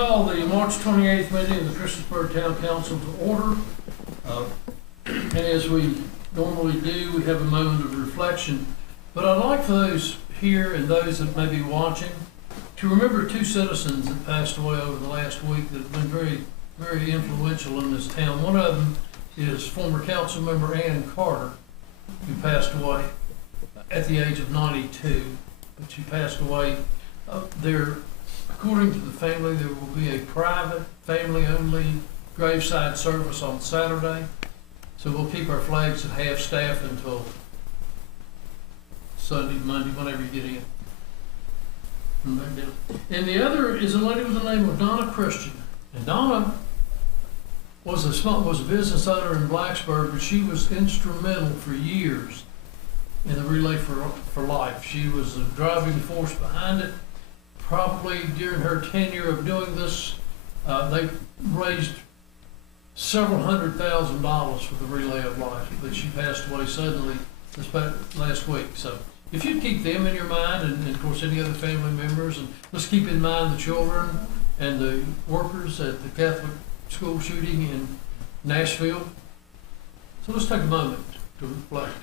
Call the March 28th meeting of the Christiansburg Town Council to order. And as we normally do, we have a moment of reflection. But I'd like for those here and those that may be watching to remember two citizens that passed away over the last week that have been very, very influential in this town. One of them is former council member Ann Carter, who passed away at the age of 92. But she passed away. According to the family, there will be a private, family-only graveside service on Saturday. So we'll keep our flags at half-staff until Sunday, Monday, whenever you get in. And the other is a lady with the name of Donna Christian. And Donna was a business owner in Blacksburg, but she was instrumental for years in the Relay for Life. She was the driving force behind it. Probably during her tenure of doing this, they raised several $100,000 for the Relay of Life, but she passed away suddenly this last week. So if you keep them in your mind, and of course any other family members, and let's keep in mind the children and the workers at the Catholic school shooting in Nashville. So let's take a moment to reflect.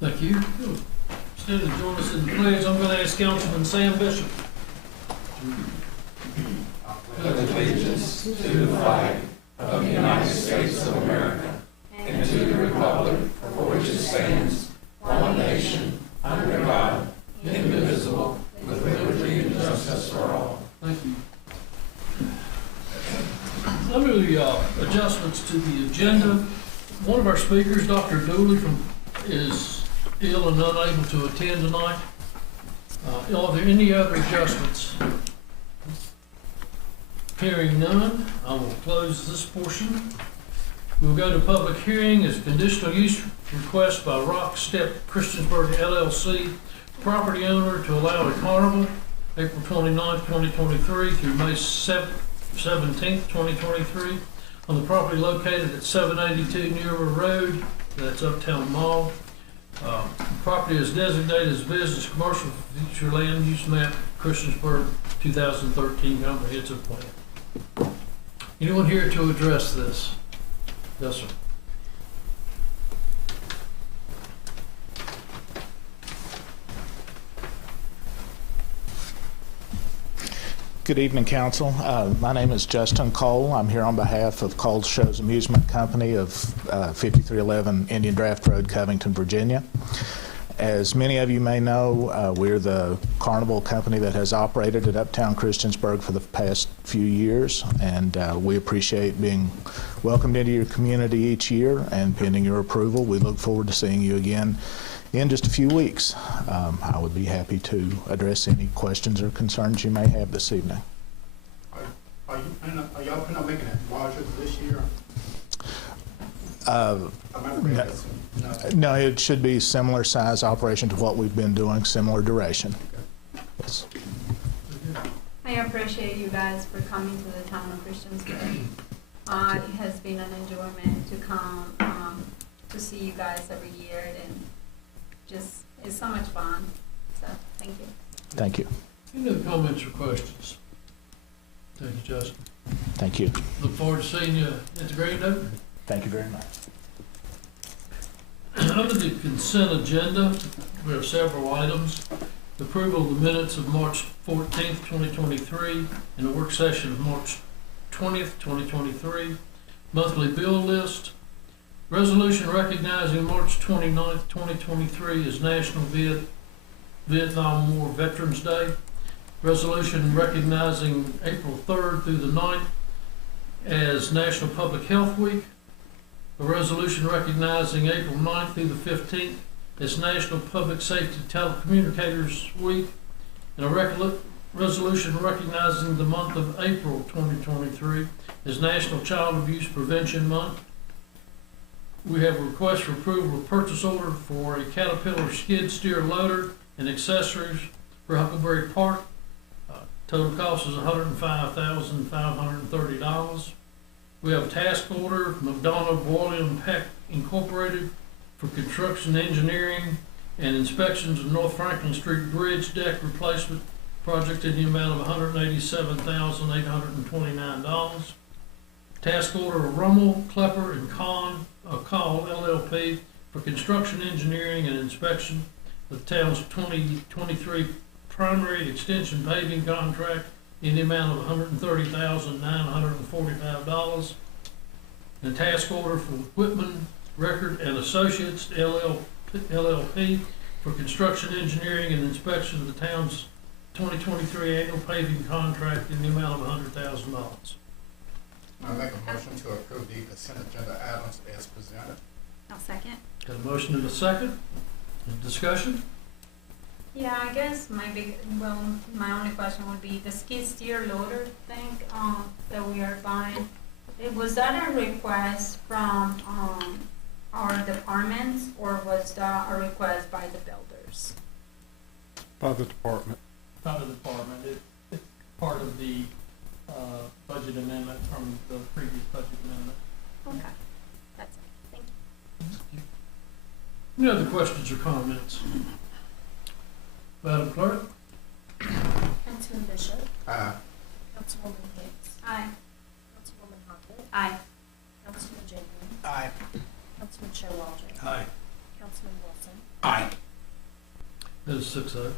Thank you. Stand and join us in the pledge. I'm going to ask Councilman Sam Bishop. Pledge allegiance to the flag of the United States of America and to the republic for which it stands, one nation, under God, indivisible, with liberty and justice for all. Thank you. Under the adjustments to the agenda, one of our speakers, Dr. Dooley, is ill and unable to attend tonight. Are there any other adjustments? Hearing none, I will close this portion. We'll go to public hearing as conditional use request by Rock Step Christiansburg LLC, property owner, to allow a carnival April 29th, 2023 through May 17th, 2023 on the property located at 782 New River Road, that's Uptown Mall. The property is designated as business commercial for future land use map, Christiansburg 2013 comprehensive plan. Anyone here to address this? Yes, sir. Good evening, Council. My name is Justin Cole. I'm here on behalf of Cole's Shows Amusement Company of 5311 Indian Draft Road, Covington, Virginia. As many of you may know, we're the carnival company that has operated at Uptown Christiansburg for the past few years, and we appreciate being welcomed into your community each year, and pending your approval, we look forward to seeing you again in just a few weeks. I would be happy to address any questions or concerns you may have this evening. Are y'all planning on making it larger this year? No, it should be similar size operation to what we've been doing, similar duration. Okay. Yes. I appreciate you guys for coming to the town of Christiansburg. It has been an enjoyment to come to see you guys every year, and just it's so much fun. So thank you. Thank you. Any other comments or questions? Thank you, Justin. Thank you. Look forward to seeing you at the grand opening. Thank you very much. Under the consent agenda, we have several items. Approval of the minutes of March 14th, 2023, and the work session of March 20th, 2023. Monthly bill list. Resolution recognizing March 29th, 2023 as National Vietnam War Veterans Day. Resolution recognizing April 3rd through the 9th as National Public Health Week. A resolution recognizing April 9th through the 15th as National Public Safety Telecommunicators Week. And a resolution recognizing the month of April 2023 as National Child Abuse Prevention Month. We have a request for approval of purchase order for a Caterpillar skid steer loader and accessories for Huckleberry Park. Total cost is $105,530. We have a task order, McDonough Boyle and Peck Incorporated, for construction engineering and inspections of North Franklin Street Bridge deck replacement project in the amount of $187,829. Task order of Rummel, Klepper, and Call LLP for construction engineering and inspection of the town's 2023 primary extension paving contract in the amount of $130,945. And a task order for Whitman Record and Associates LLP for construction engineering and inspection of the town's 2023 annual paving contract in the amount of $100,000. I make a motion to approve the consent agenda items as presented. I'll second. Got a motion and a second. Any discussion? Yeah, I guess my only question would be the skid steer loader thing, that we are buying. Was that a request from, our departments, or was that a request by the builders? By the department. By the department. It's part of the budget amendment from the previous budget amendment. Okay, that's it. Thank you. Any other questions or comments? Madam Clerk? Councilman Bishop, Aye. Councilwoman Hicks, Aye. Councilwoman Hoppel, Aye. Councilman Jenkins, Aye. Councilman Showalter, Aye. Councilman Wilson, Aye. That is 6-0.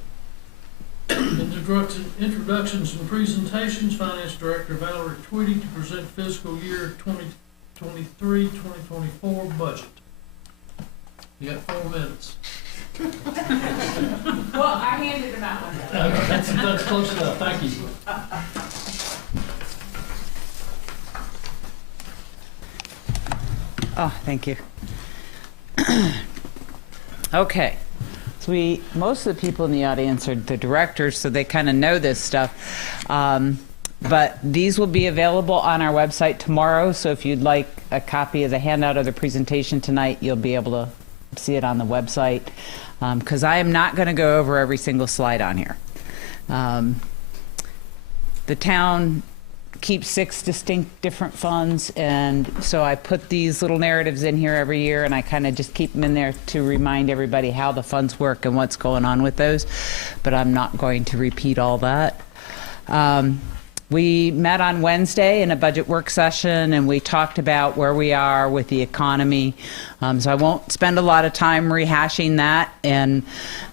Introductions and presentations. Finance Director Valerie Tweedy to present fiscal year 2023-2024 budget. You got 4 minutes. Well, I handed them out. That's close enough. Thank you. Oh, thank you. Okay. So most of the people in the audience are the directors, so they kind of know this stuff. But these will be available on our website tomorrow. So if you'd like a copy of the handout of the presentation tonight, you'll be able to see it on the website. Because I am not going to go over every single slide on here. The town keeps 6 distinct different funds, and so I put these little narratives in here every year, and I kind of just keep them in there to remind everybody how the funds work and what's going on with those, but I'm not going to repeat all that. We met on Wednesday in a budget work session, and we talked about where we are with the economy. So I won't spend a lot of time rehashing that. And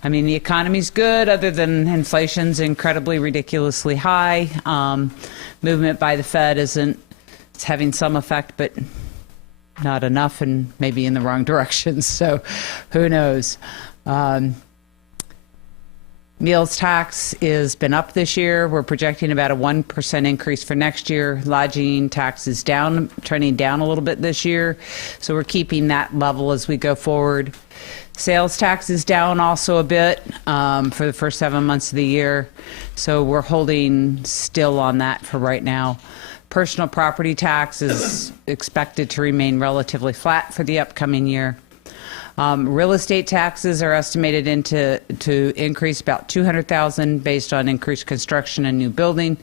I mean, the economy's good, other than inflation's incredibly ridiculously high. Movement by the Fed it's having some effect, but not enough, and maybe in the wrong direction. So who knows? Meals tax has been up this year. We're projecting about a 1% increase for next year. Lodging tax is down, trending down a little bit this year. So we're keeping that level as we go forward. Sales tax is down also a bit for the first 7 months of the year. So we're holding still on that for right now. Personal property tax is expected to remain relatively flat for the upcoming year. Real estate taxes are estimated to increase about $200,000 based on increased construction and new building,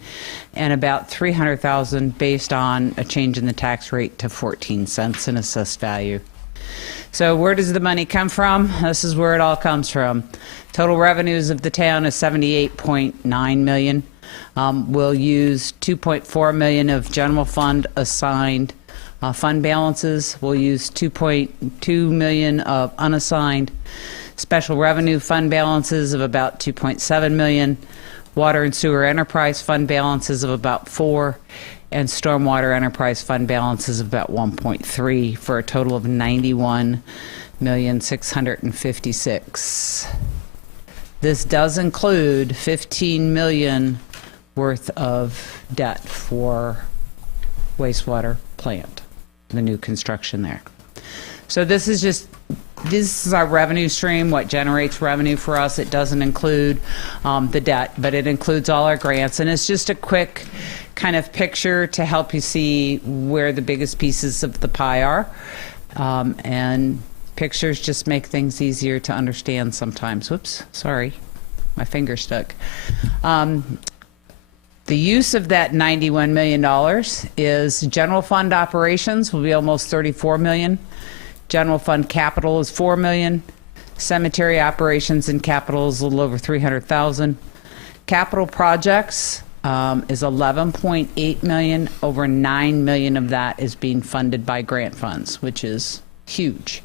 and about $300,000 based on a change in the tax rate to 14 cents in assessed value. So where does the money come from? This is where it all comes from. Total revenues of the town is $78.9 million. We'll use $2.4 million of general fund assigned fund balances. We'll use $2.2 million of unassigned special revenue fund balances of about $2.7 million, water and sewer enterprise fund balances of about $4 million, and stormwater enterprise fund balances of about $1.3 for a total of $91,656,000. This does include $15 million worth of debt for wastewater plant, the new construction there. So this is our revenue stream, what generates revenue for us. It doesn't include the debt, but it includes all our grants. And it's just a quick kind of picture to help you see where the biggest pieces of the pie are. And pictures just make things easier to understand sometimes. Whoops, sorry, my finger stuck. The use of that $91 million is general fund operations will be almost $34 million. General fund capital is $4 million. Cemetery operations and capital is a little over $300,000. Capital projects is $11.8 million. Over $9 million of that is being funded by grant funds, which is huge.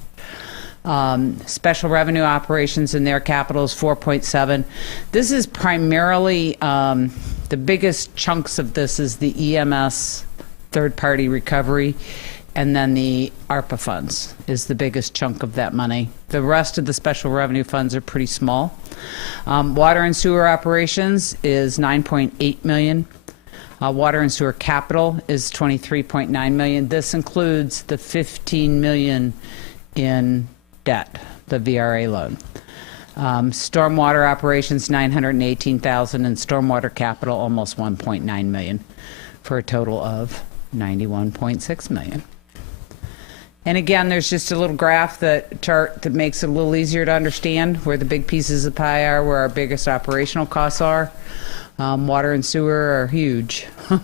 Special revenue operations in their capital is 4.7. This is primarily the biggest chunks of this is the EMS third-party recovery, and then the ARPA funds is the biggest chunk of that money. The rest of the special revenue funds are pretty small. Water and sewer operations is $9.8 million. Water and sewer capital is $23.9 million. This includes the $15 million in debt, the VRA loan. Stormwater operations, $918,000, and stormwater capital, almost $1.9 million, for a total of $91.6 million. And again, there's just a little graph chart that makes it a little easier to understand where the big pieces of pie are, where our biggest operational costs are. Water and sewer are huge. And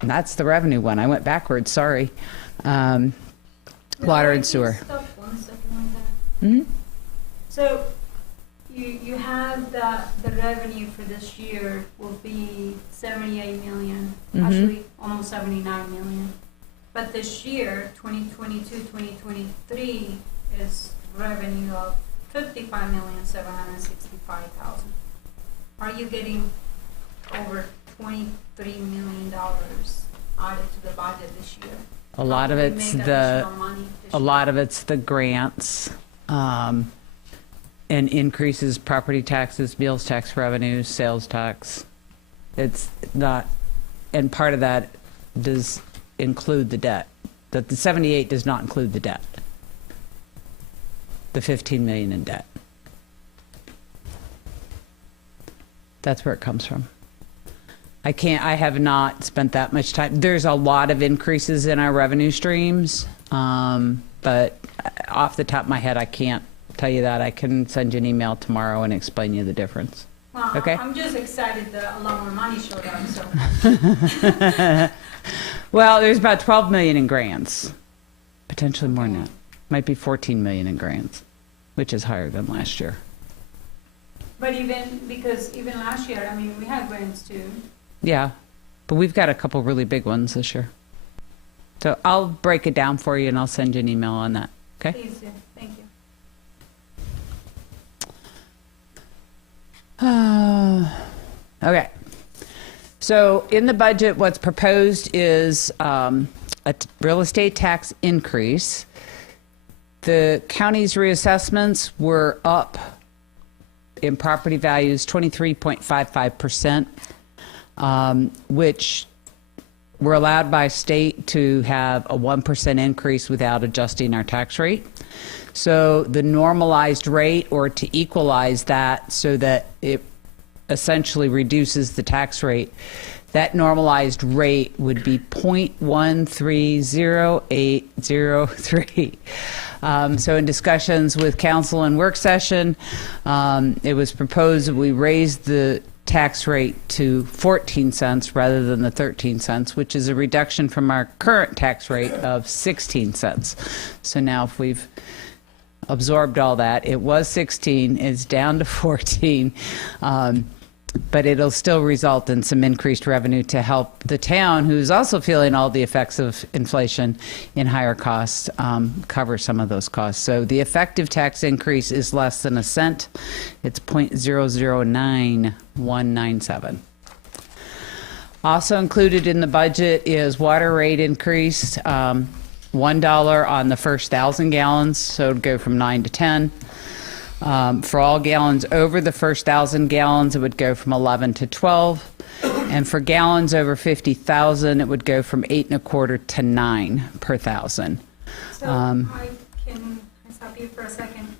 that's the revenue one. I went backwards, sorry. Water and sewer. Stop 1 second on that. Mm-hmm. So you have the revenue for this year will be 78 million, actually almost 79 million. But this year, 2022-2023 is revenue of 55,765,000. Are you getting over $23 million added to the budget this year? A lot of it's the grants, and increases property taxes, meals tax revenues, sales tax. It's not, and part of that does include the debt. That the 78 does not include the debt. The 15 million in debt. That's where it comes from. I have not spent that much time. There's a lot of increases in our revenue streams, but off the top of my head, I can't tell you that. I can send you an email tomorrow and explain you the difference. Well, okay? I'm just excited that a lot more money showed up, so. Well, there's about 12 million in grants, potentially more than that. Might be 14 million in grants, which is higher than last year. But because even last year, I mean, we had grants too. Yeah, but we've got a couple really big ones this year. So I'll break it down for you and I'll send you an email on that, okay? Please do, thank you. Okay. So in the budget, what's proposed is a real estate tax increase. The county's reassessments were up in property values 23.55%, which we're allowed by state to have a 1% increase without adjusting our tax rate. So the normalized rate, or to equalize that so that it essentially reduces the tax rate, that normalized rate would be 0.130803. So in discussions with council and work session, it was proposed that we raise the tax rate to 14 cents rather than the 13 cents, which is a reduction from our current tax rate of 16 cents. So now if we've absorbed all that, it was 16, it's down to 14. But it'll still result in some increased revenue to help the town, who's also feeling all the effects of inflation in higher costs, cover some of those costs. So the effective tax increase is less than a cent. It's 0.009197. Also included in the budget is water rate increase, $1 on the first 1,000 gallons, so it'd go from 9 to 10. For all gallons over the first 1,000 gallons, it would go from 11 to 12. And for gallons over 50,000, it would go from 8.25 to 9 per 1,000. So Um, I stop you for a second?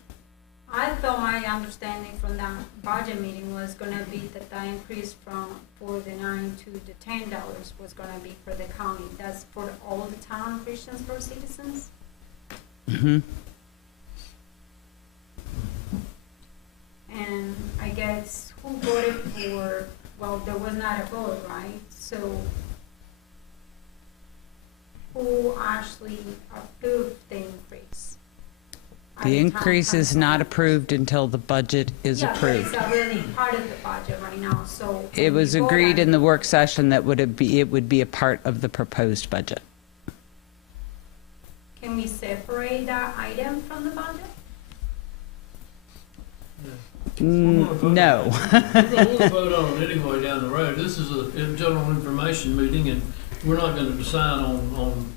I thought my understanding from that budget meeting was gonna be that the increase from $49 to the $10 was gonna be for the county. That's for all the town of Christiansburg citizens? mhm. And I guess who voted for, well, there was not a vote, right? So who actually approved the increase? The increase is not approved until the budget is approved. Yeah, but it's already part of the budget right now, so. It was when we vote agreed on in it, the work session that it would be a part of the proposed budget. Can we separate that item from the budget? No. We're gonna vote on it anyway down the road. This is a general information meeting, and we're not gonna decide on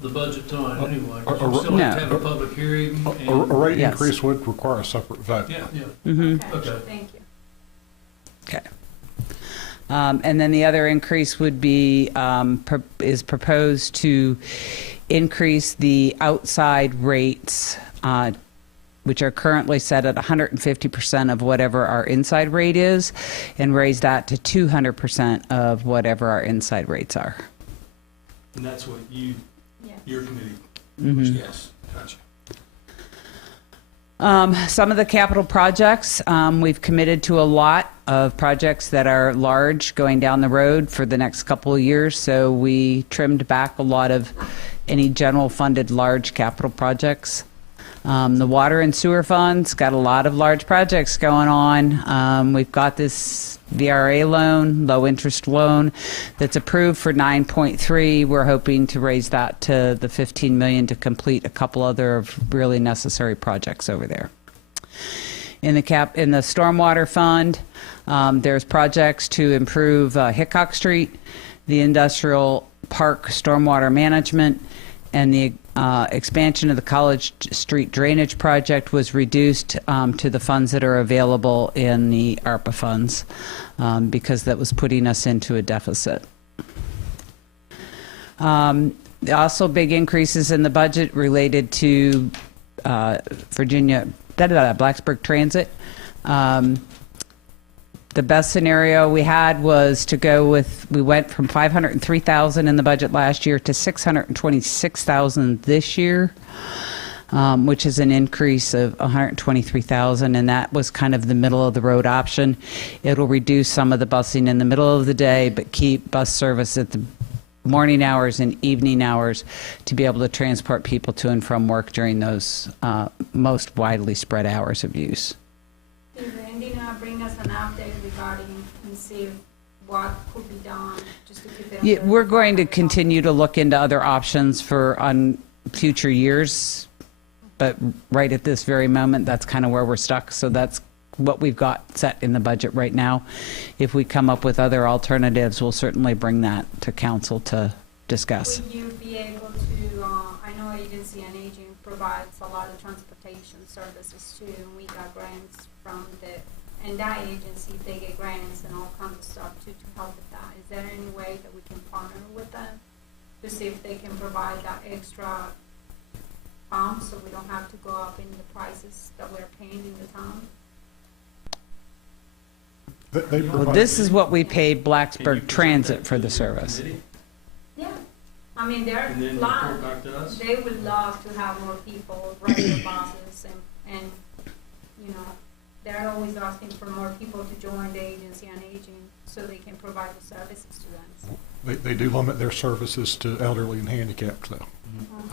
the budget tonight anyway. We still have to have a public hearing. A rate Yes. increase would require a separate vote. Yeah. Mhm. Okay. Thank you. Okay. And then the other increase would be, is proposed to increase the outside rates, which are currently set at 150% of whatever our inside rate is, and raise that to 200% of whatever our inside rates are. And that's what Yes. your committee, yes, gotcha. Some of the capital projects, we've committed to a lot of projects that are large going down the road for the next couple of years. So we trimmed back a lot of any general funded large capital projects. The water and sewer funds got a lot of large projects going on. We've got this VRA loan, low interest loan, that's approved for 9.3. We're hoping to raise that to the 15 million to complete a couple other really necessary projects over there. In the stormwater fund, there's projects to improve Hickok Street, the industrial park stormwater management, and the expansion of the College Street drainage project was reduced to the funds that are available in the ARPA funds because that was putting us into a deficit. Also, big increases in the budget related to Virginia, Blacksburg Transit. The best scenario we had was to go with, we went from 503,000 in the budget last year to 626,000 this year, which is an increase of 123,000, and that was kind of the middle of the road option. It'll reduce some of the busing in the middle of the day, but keep bus service at the morning hours and evening hours to be able to transport people to and from work during those most widely spread hours of use. Is Randy gonna bring us an update regarding and see what could be done just to keep it? Yeah, under we're going to control? continue to look into other options on future years, but right at this very moment, that's kind of where we're stuck. So that's what we've got set in the budget right now. If we come up with other alternatives, we'll certainly bring that to council to discuss. Will you be able to, I know Agency on Aging provides a lot of transportation services too, and we got grants from and that agency, they get grants and all kinds of stuff to help with that. Is there any way that we can partner with them to see if they can provide that extra so we don't have to go up in the prices that we're paying in the town? They Well, provide- this is what we pay Blacksburg Transit for the service. Yeah, I mean, they're And then lot, report back to us? they would love to have more people riding the buses and, you know, they're always asking for more people to join the Agency on Aging so they can provide the services to them. They do limit their services to elderly and handicapped, though.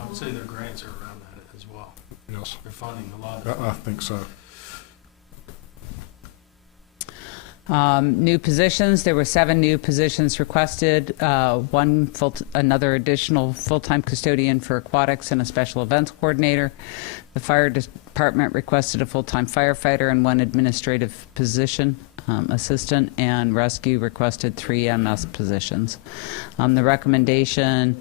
I would say their grants are around that as well. Yes, They're funding a lot of I think so. New positions, there were 7 new positions requested, another additional full-time custodian for aquatics and a special events coordinator. The fire department requested a full-time firefighter and 1 administrative position, assistant, and rescue requested 3 MS positions. The recommendation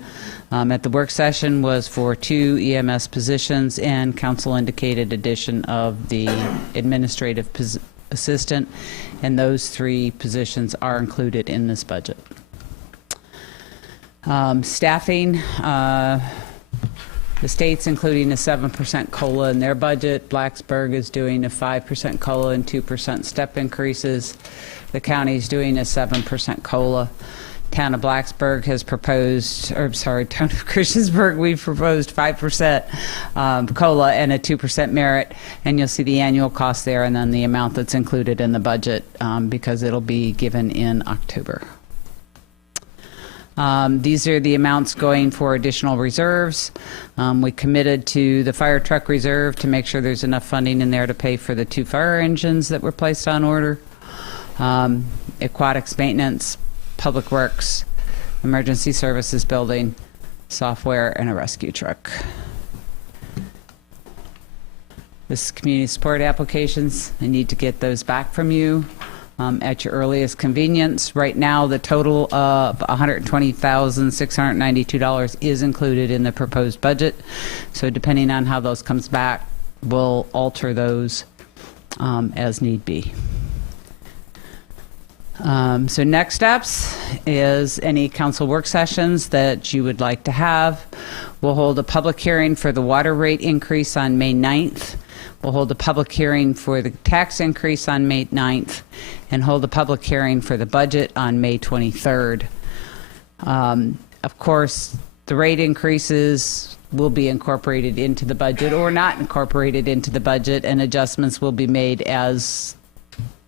at the work session was for 2 EMS positions, and council indicated addition of the administrative assistant, and those 3 positions are included in this budget. The state's including a 7% COLA in their budget. Blacksburg is doing a 5% COLA and 2% step increases. The county's doing a 7% COLA. Town of Blacksburg has proposed, or sorry, Town of Christiansburg, we've proposed 5% COLA and a 2% merit, and you'll see the annual cost there and then the amount that's included in the budget because it'll be given in October. These are the amounts going for additional reserves. We committed to the fire truck reserve to make sure there's enough funding in there to pay for the 2 fire engines that were placed on order. Aquatics maintenance, public works, emergency services building, software, and a rescue truck. This is community support applications. I need to get those back from you at your earliest convenience. Right now, the total of $120,692 is included in the proposed budget. So depending on how those comes back, we'll alter those as need be. So next steps is any council work sessions that you would like to have. We'll hold a public hearing for the water rate increase on May 9th. We'll hold a public hearing for the tax increase on May 9th and hold a public hearing for the budget on May 23rd. Of course, the rate increases will be incorporated into the budget or not incorporated into the budget, and adjustments will be made as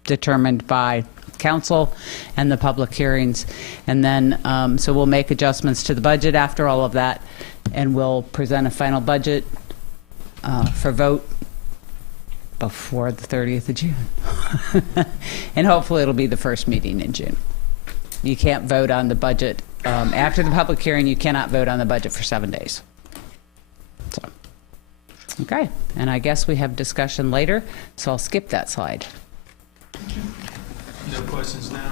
determined by council and the public hearings. And then, so we'll make adjustments to the budget after all of that, and we'll present a final budget for vote before the 30th of June. And hopefully it'll be the first meeting in June. You can't vote on the budget. After the public hearing, you cannot vote on the budget for 7 days. So, okay. And I guess we have discussion later, so I'll skip that slide. No questions now?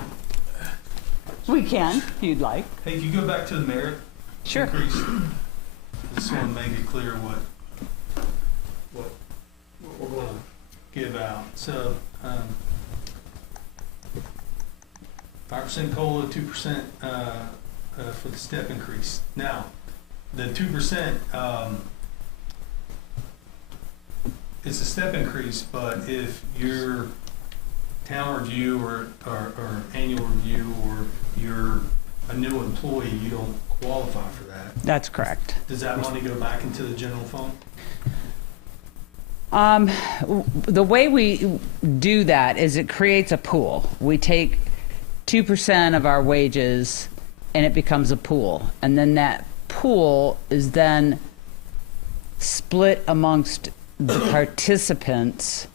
We can, if you'd like. Hey, can you go back to the merit Sure. increase? I just want to make it clear what we're going to give out. So, 5% COLA, 2% for the step increase. Now, the 2% it's a step increase, but if your town review or annual review, or you're a new employee, you don't qualify for that. That's correct. Does that money go back into the general fund? The way we do that is it creates a pool. We take 2% of our wages and it becomes a pool. And then that pool is then split amongst the participants,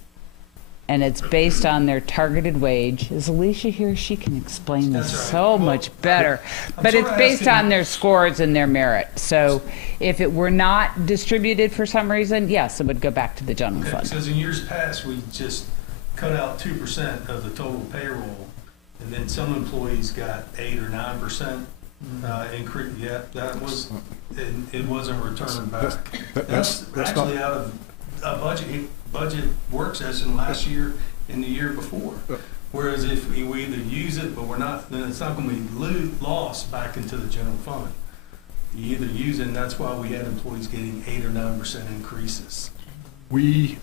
and it's based on their targeted wage. Is Alicia here? She can explain this so much better. But it's based on their scores and their merit. So if it were not distributed for some reason, yes, it would go back to the general fund. Because in years past, we just cut out 2% of the total payroll, and then some employees got 8 or 9% increase. Yeah, that was, it wasn't returned back. That's actually out of a budget work session last year and the year before. Whereas if we either use it, but we're not, then it's not going to be lost back into the general fund. You either use it, and that's why we had employees getting 8 or 9% increases. We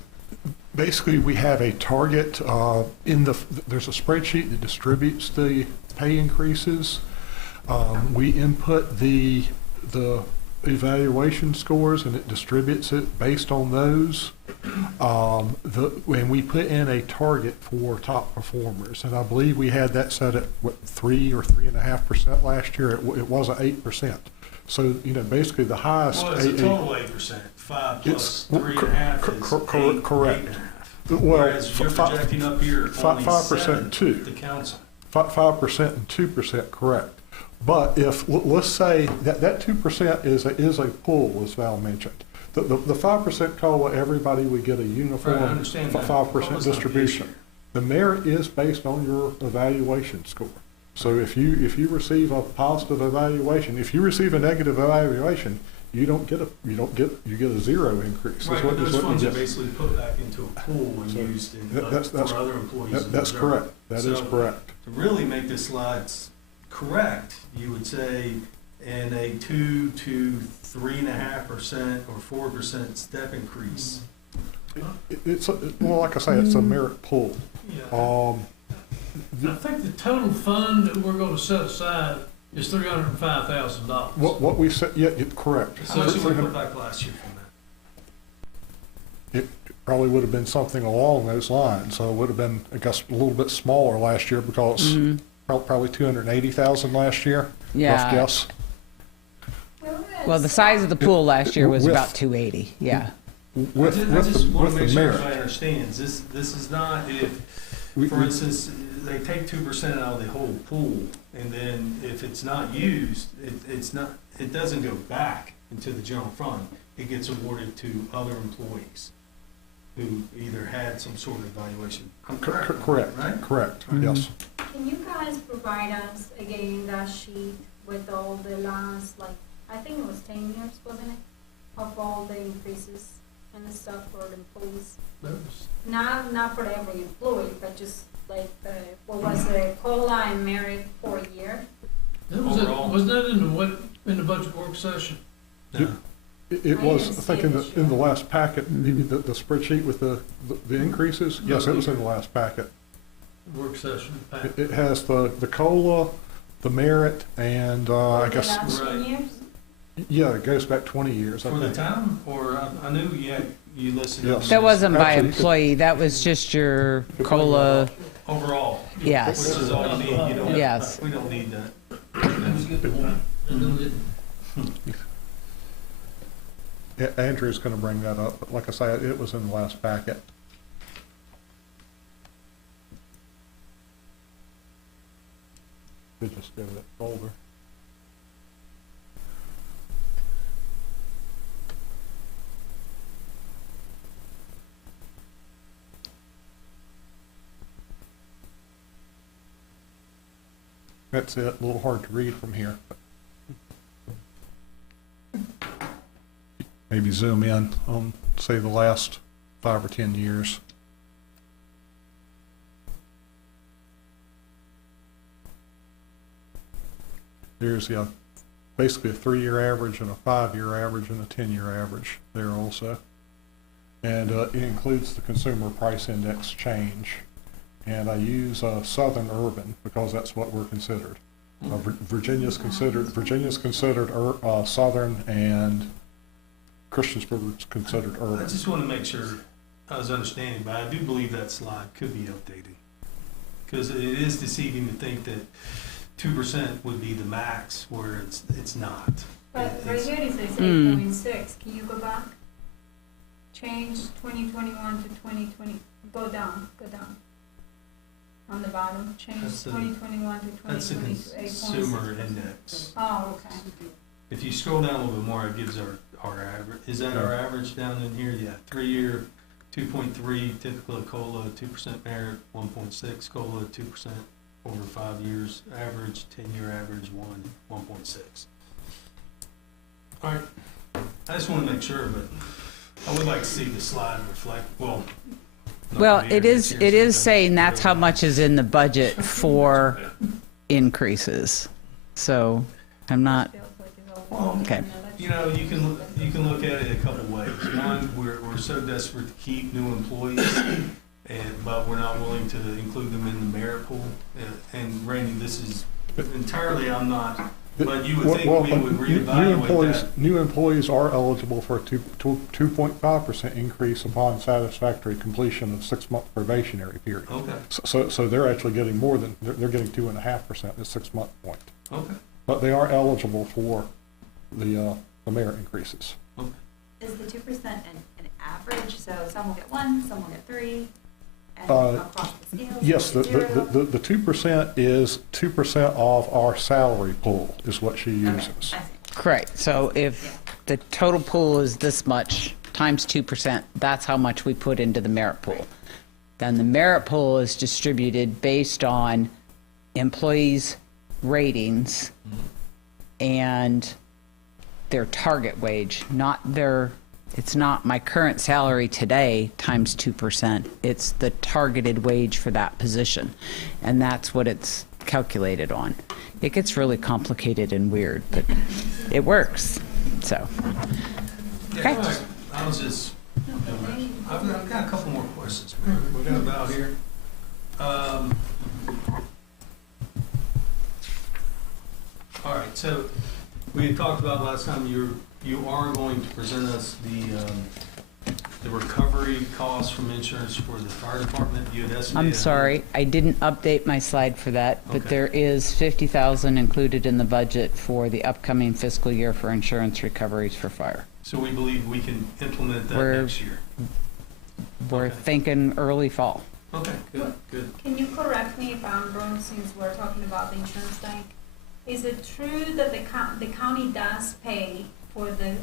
have a target there's a spreadsheet that distributes the pay increases. We input the evaluation scores and it distributes it based on those. When we put in a target for top performers, and I believe we had that set at 3 or 3.5% last year. It was 8%. So basically the highest. Well, it's a total 8%. 5 plus 3.5 is correct. 8.5. Whereas you're projecting up here only 5% and 2. The council. 5% and 2%, correct. But if, let's say that 2% is a pool, as Val mentioned. The 5% COLA, everybody would get a uniform 5% distribution. The merit is based on your evaluation score. So if you receive a positive evaluation, if you receive a negative evaluation, you get a 0 increase. Right, but those funds are basically put back into a pool and used for other employees. That's correct. That is correct. To really make this slide correct, you would say and a 2 to 3.5% or 4% step increase. Well, like I say, it's a merit pool. I think the total fund that we're gonna set aside is $305,000. What we said, yeah, correct. How much did we put back last year from that? It probably would have been something along those lines, so it would have been, I guess, a little bit smaller last year because probably 280,000 last year. Yeah. Rough guess. Well, the size of the pool last year was With- about 280, yeah. With, I just want to with make the sure merit. everybody understands, this is not if, for instance, they take 2% out of the whole pool, and then if it's not used, it doesn't go back into the general fund. It gets awarded to other employees who either had some sort of evaluation. I'm correct, Correct, right? correct, yes. Can you guys provide us again that sheet with all the last, like, I think it was 10 years, wasn't it? Of all the increases and the stuff for the employees? Not for every employee, but just like what was the COLA and merit for a year? Overall. Was that in the budget work session? No. It I was, I didn't think, see it this in the year. last packet, the spreadsheet with the increases, yes, it was in the last packet. Work session. It has the COLA, the merit, and I The guess, last 10 Right. years? yeah, it goes back 20 years, I For the think. town, or I knew you listed. Yes. That wasn't by Actually, you could- employee, that was just your COLA, Overall. Yes. Which is all you need, you don't. Yes. We don't need that. Yeah, Andrew's gonna bring that up, but like I say, it was in the last packet. We just go to that folder. That's it, a little hard to read from here. Maybe zoom in on, say, the last 5 or 10 years. There's basically a 3-year average and a 5-year average and a 10-year average there also. And it includes the consumer price index change. And I use Southern Urban because that's what we're considered. Virginia's considered Southern, and Christiansburg's considered urban. I just want to make sure I was understanding, but I do believe that slide could be updated. Because it is deceiving to think that 2% would be the max, where it's not. But right It's- here it says 8.6, can you go back? Change 2021 to 2020, go down. On the bottom, change That's the- 2021 to That's the 2020 to 8.6. consumer index. Oh, okay. If you scroll down a little bit more, it gives our average. Is that our average down in here? Yeah, 3-year, 2.3, typical COLA, 2% merit, 1.6 COLA, 2% over 5 years average, 10-year average, 1.6. All right, I just want to make sure, but I would like to see the slide reflect, well. not well, gonna be it here is, next year, it so is don't saying that's how really- much is in the budget for increases. So I'm not, Feels like it's all Well, okay. You know, you can look at it a couple ways. One, we're so desperate to keep new employees, but we're not willing to include them in the merit pool. And Randy, this is entirely, I'm not, but you would think we would reevaluate that. New employees are eligible for a 2.5% increase upon satisfactory completion of 6-month probationary period. Okay, So they're actually getting more than, they're getting 2.5% at the 6-month point. okay. But they are eligible for the merit increases. Is the 2% an average? So some will get 1, some will get 3, and across the scale? Yes, some will get 0? the 2% is 2% of our salary pool is what she Okay, I uses. see. Correct. So if the total pool is this much times 2%, that's how much we put into the merit pool. Then the merit pool is distributed based on employees' ratings and their target wage, not their, it's not my current salary today times 2%. It's the targeted wage for that position. And that's what it's calculated on. It gets really complicated and weird, but it works, so. Okay. All right, I was just, I've got a couple more questions. We got about here. All right, so we had talked about last time you are going to present us the recovery costs from insurance for the fire department. You had estimated. I'm sorry, I didn't update my slide for that, but Okay. there is 50,000 included in the budget for the upcoming fiscal year for insurance recoveries for fire. So we believe we can implement that We're- next year. We're Okay. thinking early fall. Okay, good, good. Can you correct me if I'm wrong, since we're talking about the insurance bank? Is it true that the county does pay for the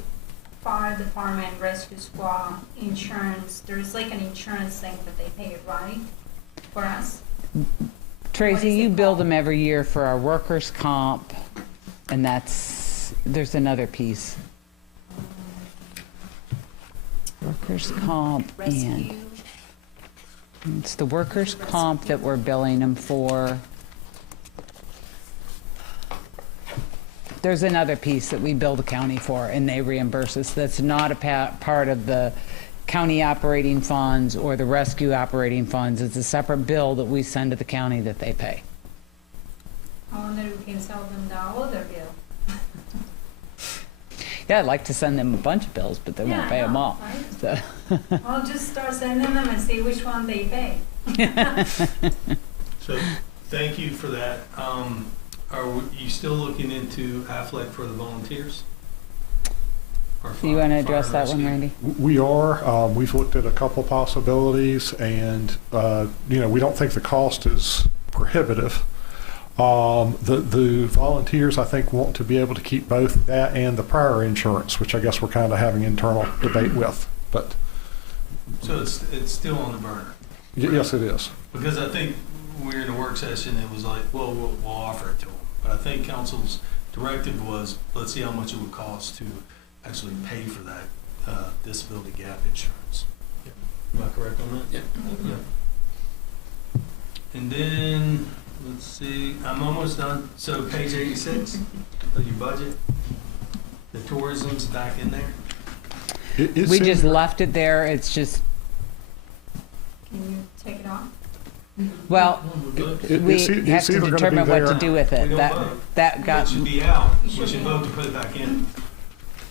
fire department, rescue squad insurance? There's like an insurance thing that they pay, right, for us? Tracy, is it you bill called? them every year for our workers' comp, and there's another piece. Workers' comp and, Rescue, it's the workers' comp that we're billing them for. There's another piece that we bill the county for, and they reimburse us. That's not a part of the county operating funds or the rescue operating funds. It's a separate bill that we send to the county that they pay. I wonder if we can sell them the other bill. Yeah, I'd like to send them a bunch of bills, but they won't Yeah, pay I them know, all. right? So, I'll just start sending them and see which one they pay. So, thank you for that. Are you still looking into Aflac for the volunteers? Or do you want to fire address that one, rescue? Randy? We are, we've looked at a couple possibilities, and, we don't think the cost is prohibitive. The volunteers, I think, want to be able to keep both that and the prior insurance, which I guess we're kind of having internal debate with, but So it's still on the burner? yes, it is. Because I think we were in a work session, it was like, well, we'll offer it to them. But I think council's directive was, let's see how much it would cost to actually pay for that disability gap insurance. Am I correct on that? Yeah. And then, let's see, I'm almost done. So page 86 of your budget, the tourism's back in there. It's We in just there. left it there. It's just, Can you take it off? well, we It's have it's to either gonna be determine what to there- do with We it. don't That, vote. that It got, should be out. We should vote to put it back in.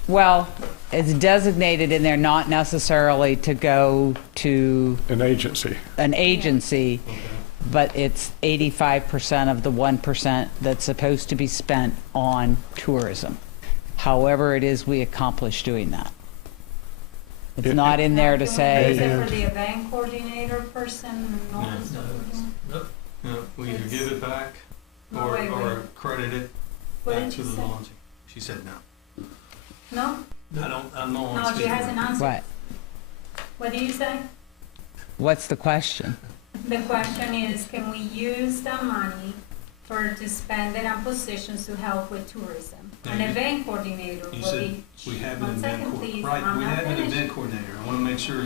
well, it's designated in there not necessarily to go to An agency. an agency, Okay. but it's 85% of the 1% that's supposed to be spent on tourism. However it is we accomplish doing that. It's It- not in there to Is say, it for the event coordinator person and all No, this stuff we're doing? No, we either give it back No, wait, or credit it What back did to you the say? launching. She said no. No? I'm not on No, she speaker. hasn't answered. what? What do you say? What's the question? The question is, can we use the money to spend it on positions to help with tourism? An Yeah, you- event coordinator You will said be. we have an One event second, coordinator. please. Right, I'm we not have an finished. event coordinator. I want to make sure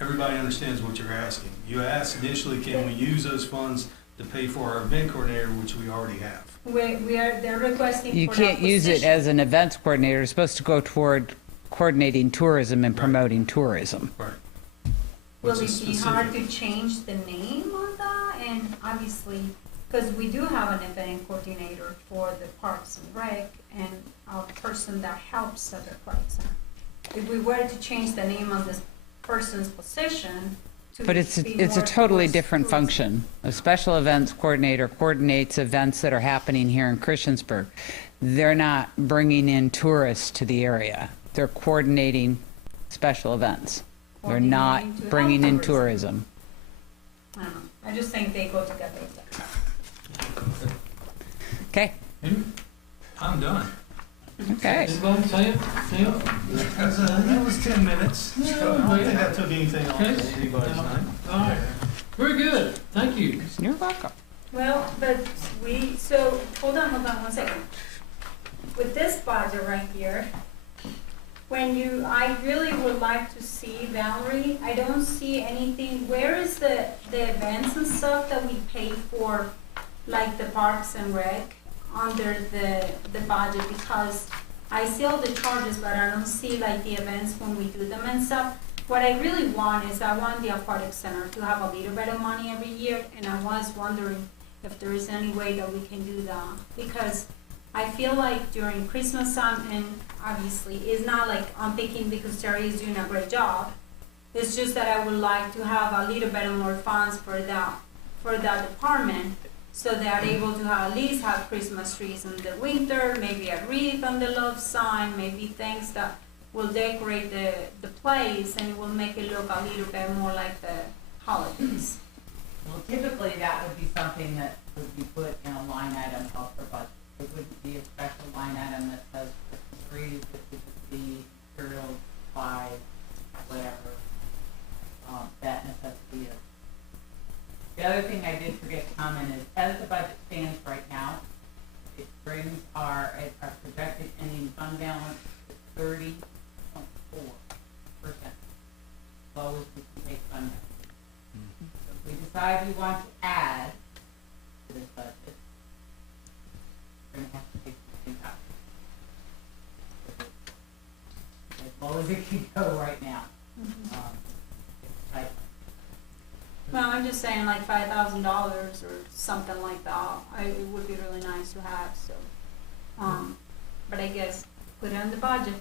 everybody understands what you're asking. You asked initially, can we use those funds to pay for our event coordinator, which we already have? They're requesting for You that can't use it position. as an events coordinator. It's supposed to go toward coordinating tourism and Right. promoting tourism. Right. Will What's it the be hard specific? to change the name on that? And obviously, because we do have an event coordinator for the Parks and Rec and a person that helps at the Parks and Rec. If we were to change the name on this person's position to But it's be a more totally towards different tourism. function. A special events coordinator coordinates events that are happening here in Christiansburg. They're not bringing in tourists to the area. They're coordinating special events. They're not Coordinating to help bringing in tourism. tourism. I don't know. I just think they go together. Okay, I'm done. okay. Anybody, Sam? That was 10 minutes. I don't think that took anything off Okay. anybody's night. All right. Very good. Thank you. You're welcome. Well, but hold on 1 second. With this budget right here, I really would like to see, Valerie, I don't see anything, where is the events and stuff that we pay for, like the Parks and Rec under the budget, because I see all the charges, but I don't see like the events when we do them and stuff. What I really want is I want the aquatic center to have a little bit of money every year, and I was wondering if there is any way that we can do that, because I feel like during Christmas time, and obviously it's not like I'm thinking because Terry is doing a great job, it's just that I would like to have a little bit more funds for that department, so they are able to have, at least have Christmas trees in the winter, maybe a wreath on the love sign, maybe things that will decorate the place and it will make it look a little bit more like the holidays. Well, typically that would be something that would be put in a line item of the budget. It wouldn't be a special line item that says Christmas trees, it would just be materials, supplies, whatever, that necessity is. The other thing I did forget to comment is, as the budget stands right now, it brings our projected ending fund balance to 30.4%. Lowest we can take fund balance. So if we decide we want to add to this budget, we're going to have to take something out. As low as it can go right now. It's tight. Well, I'm just saying like $5,000 or something like that. It would be really nice to have, so. But I guess put it on the budget.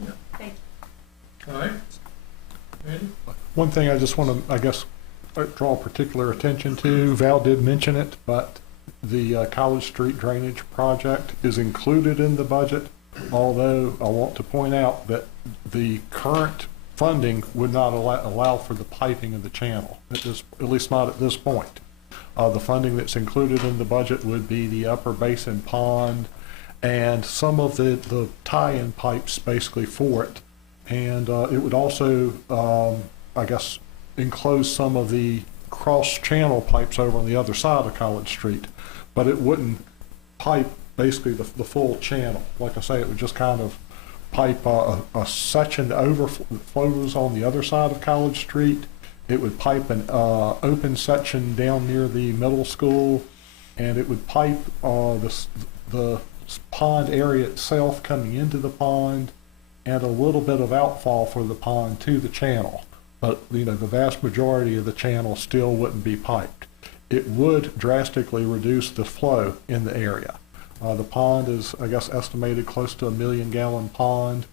Yeah. Thank you. All right. Randy? One thing I just want to, I guess, draw particular attention to, Val did mention it, but the College Street drainage project is included in the budget, although I want to point out that the current funding would not allow for the piping of the channel, at least not at this point. The funding that's included in the budget would be the upper basin pond and some of the tie-in pipes basically for it. And it would also, I guess, enclose some of the cross-channel pipes over on the other side of College Street, but it wouldn't pipe basically the full channel. Like I say, it would just kind of pipe a section that overflows on the other side of College Street. It would pipe an open section down near the middle school, and it would pipe the pond area itself coming into the pond, and a little bit of outfall for the pond to the channel. But the vast majority of the channel still wouldn't be piped. It would drastically reduce the flow in the area. The pond is, I guess, estimated close to 1 million gallon pond,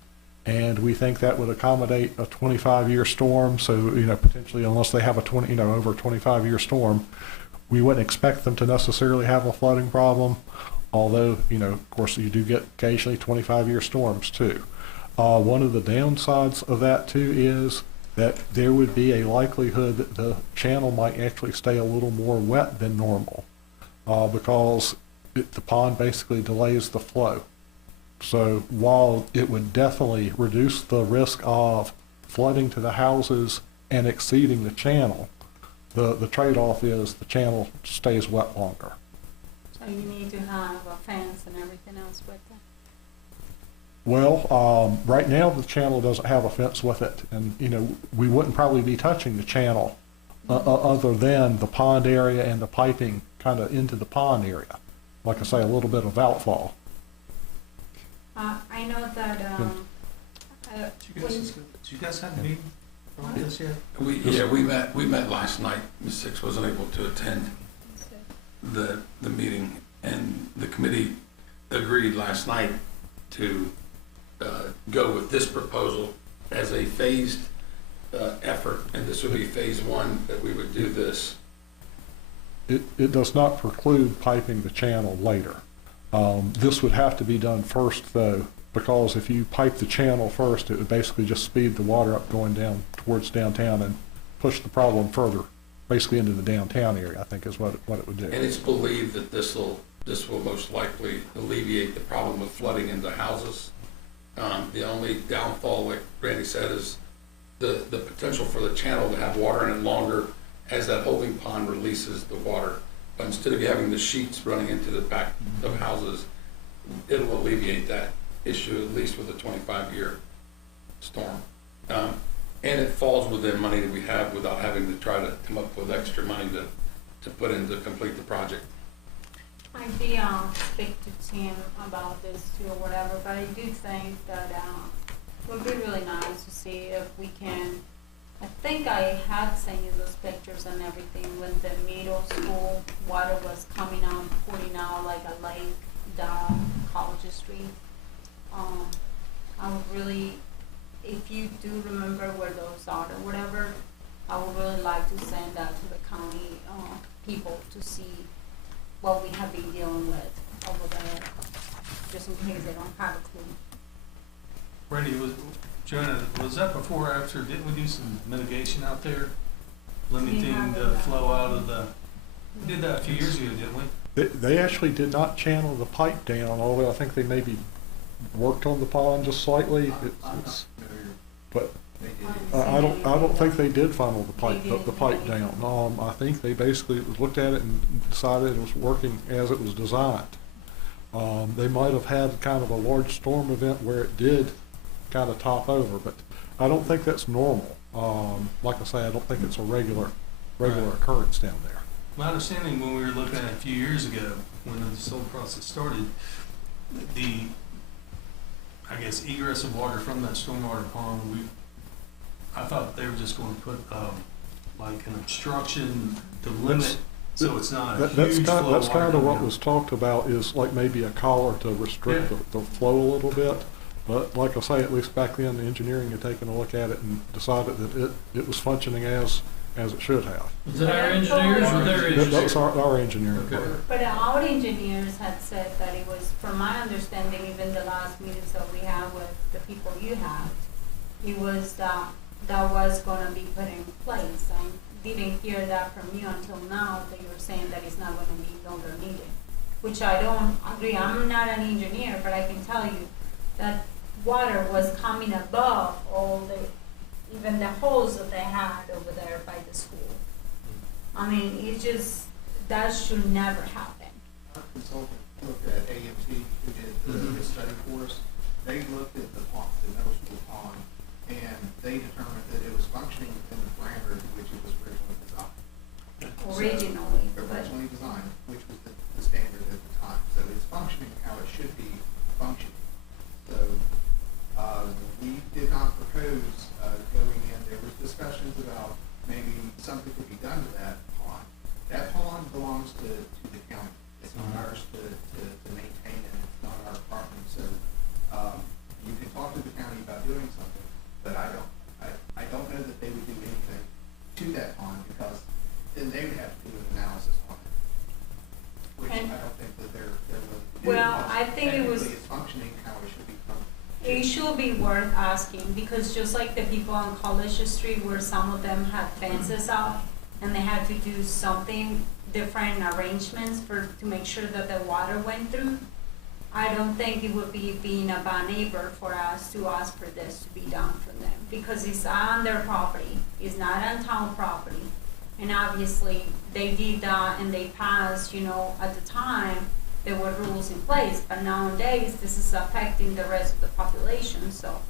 and we think that would accommodate a 25-year storm. So, potentially, unless they have over a 25-year storm, we wouldn't expect them to necessarily have a flooding problem. Although, of course, you do get occasionally 25-year storms too. One of the downsides of that too is that there would be a likelihood that the channel might actually stay a little more wet than normal, because the pond basically delays the flow. So while it would definitely reduce the risk of flooding to the houses and exceeding the channel, the trade-off is the channel stays wet longer. So you need to have a fence and everything else with it. Well, right now the channel doesn't have a fence with it, and we wouldn't probably be touching the channel other than the pond area and the piping kind of into the pond area. Like I say, a little bit of outfall. I know that Do you guys have a meeting on this yet? We met last night. Ms. Six wasn't able to attend the meeting, and the committee agreed last night to go with this proposal as a phased effort, and this would be phase one, that we would do this. It does not preclude piping the channel later. This would have to be done first, though, because if you pipe the channel first, it would basically just speed the water up going down towards downtown and push the problem further, basically into the downtown area, I think is what it would do. And it's believed that this will most likely alleviate the problem of flooding into houses. The only downfall, like Randy said, is the potential for the channel to have water in it longer as that holding pond releases the water. But instead of having the sheets running into the back of houses, it'll alleviate that issue, at least with a 25-year storm. And it falls within money that we have without having to try to come up with extra money to put in to complete the project. I did speak to Tim about this too or whatever, but I do think that it would be really nice to see if we can. I think I had sent you those pictures and everything when the middle school water was coming out, pouring out like a lake down College Street. I would really, if you do remember where those are or whatever, I would really like to send that to the county people to see what we have been dealing with over there, just in case they don't have a clue. Randy, Joanna, was that before or after, didn't we do some mitigation out there? Limiting the flow out of the, we did that a few years ago, didn't we? They actually did not channel the pipe down, although I think they maybe worked on the pond just slightly. But I don't think they did funnel the pipe down. I think they basically looked at it and decided it was working as it was designed. They might have had kind of a large storm event where it did kind of top over, but I don't think that's normal. Like I say, I don't think it's a regular occurrence down there. My understanding when we were looking at it a few years ago, when this whole process started, the, I guess, egress of water from that stormwater pond, I thought they were just going to put like an obstruction to limit, so it's not a huge flow of water. That's kind of what was talked about, is like maybe a collar to restrict the flow a little bit. But like I say, at least back then, the engineering had taken a look at it and decided that it was functioning as it should have. Is it our engineers or their engineers? That was our engineering Okay. part. But our engineers had said that it was, from my understanding, even the last meetings that we had with the people you had, it was that was gonna be put in place. I didn't hear that from you until now, that you're saying that it's not gonna be longer needed, which I don't agree. I'm not an engineer, but I can tell you that water was coming above all even the holes that they had over there by the school. I mean, that should never happen. Our consultant looked at AMT, who did the study for us. They looked at the middle school pond, and they determined that it was functioning within the parameters which it was originally designed. Originally designed, which was the standard at the time. So it's functioning how it should be functioning. So we did not propose going in. There was discussions about maybe something could be done to that pond. That pond belongs to the county. It's not ours to maintain, and it's not our property. So you can talk to the county about doing something, but I don't know that they would do anything to that pond, because then they would have to do an analysis on it, which I don't think that they're willing to do. Well, I think it was. It's functioning how it should be functioning. It should be worth asking, because just like the people on College Street, where some of them had fences up and they had to do something different arrangements to make sure that the water went through, I don't think it would be being a bad neighbor for us to ask for this to be done for them, because it's on their property, it's not on town property. And obviously they did that and they passed, at the time, there were rules in place, but nowadays this is affecting the rest of the population. So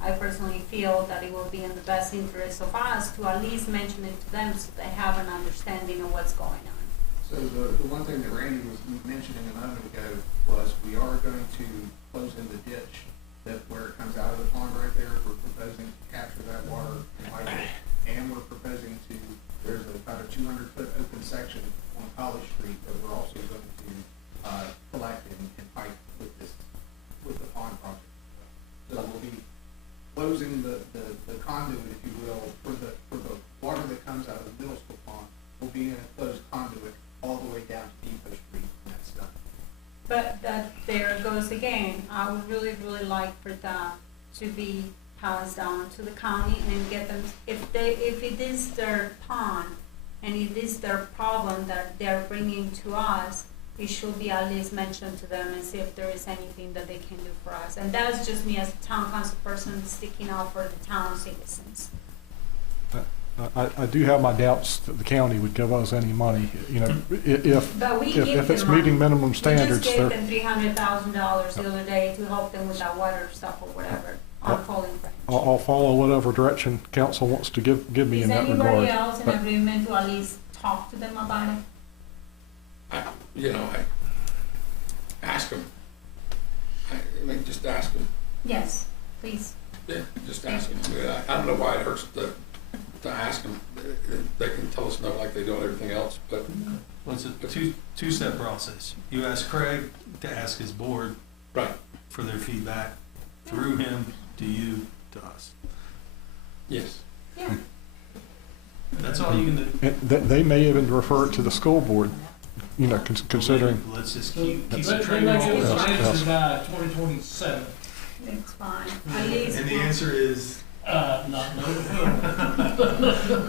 I personally feel that it will be in the best interest of us to at least mention it to them, so they have an understanding of what's going on. So the one thing that Randy was mentioning a moment ago was we are going to close in the ditch where it comes out of the pond right there. We're proposing to capture that water and pipe it, and we're proposing there's about a 200-foot open section on College Street that we're also going to collect and pipe with the pond project. So we'll be closing the conduit, if you will, for the water that comes out of the middle school pond. Will be in a closed conduit all the way down to Depot Street, and that's done. But that there goes again. I would really, really like for that to be passed on to the county and get them, if it is their pond and it is their problem that they're bringing to us, it should be at least mentioned to them and see if there is anything that they can do for us. And that's just me as a town council person sticking out for the town citizens. I do have my doubts that the county would give us any money, if it's meeting minimum standards. We just gave them $300,000 the other day to help them with that water stuff or whatever on Falling Branch. I'll follow whatever direction council wants to give me in that regard. Is anybody else in agreement to at least talk to them about it? Ask them. I mean, just ask them. Yes, please. Yeah, just ask them. I mean, I don't know why it hurts to ask them. They can tell us no like they do on everything else, but. Well, it's a two-step process. You ask Craig to ask his board. Right. For their feedback, through him, to you, to us. Yes. Yeah. That's all you can do. And they may even refer it to the school board, considering. Let's just keep They it may trained give on us an us. answer by 2027. It's fine. At least. And the answer is, Not no.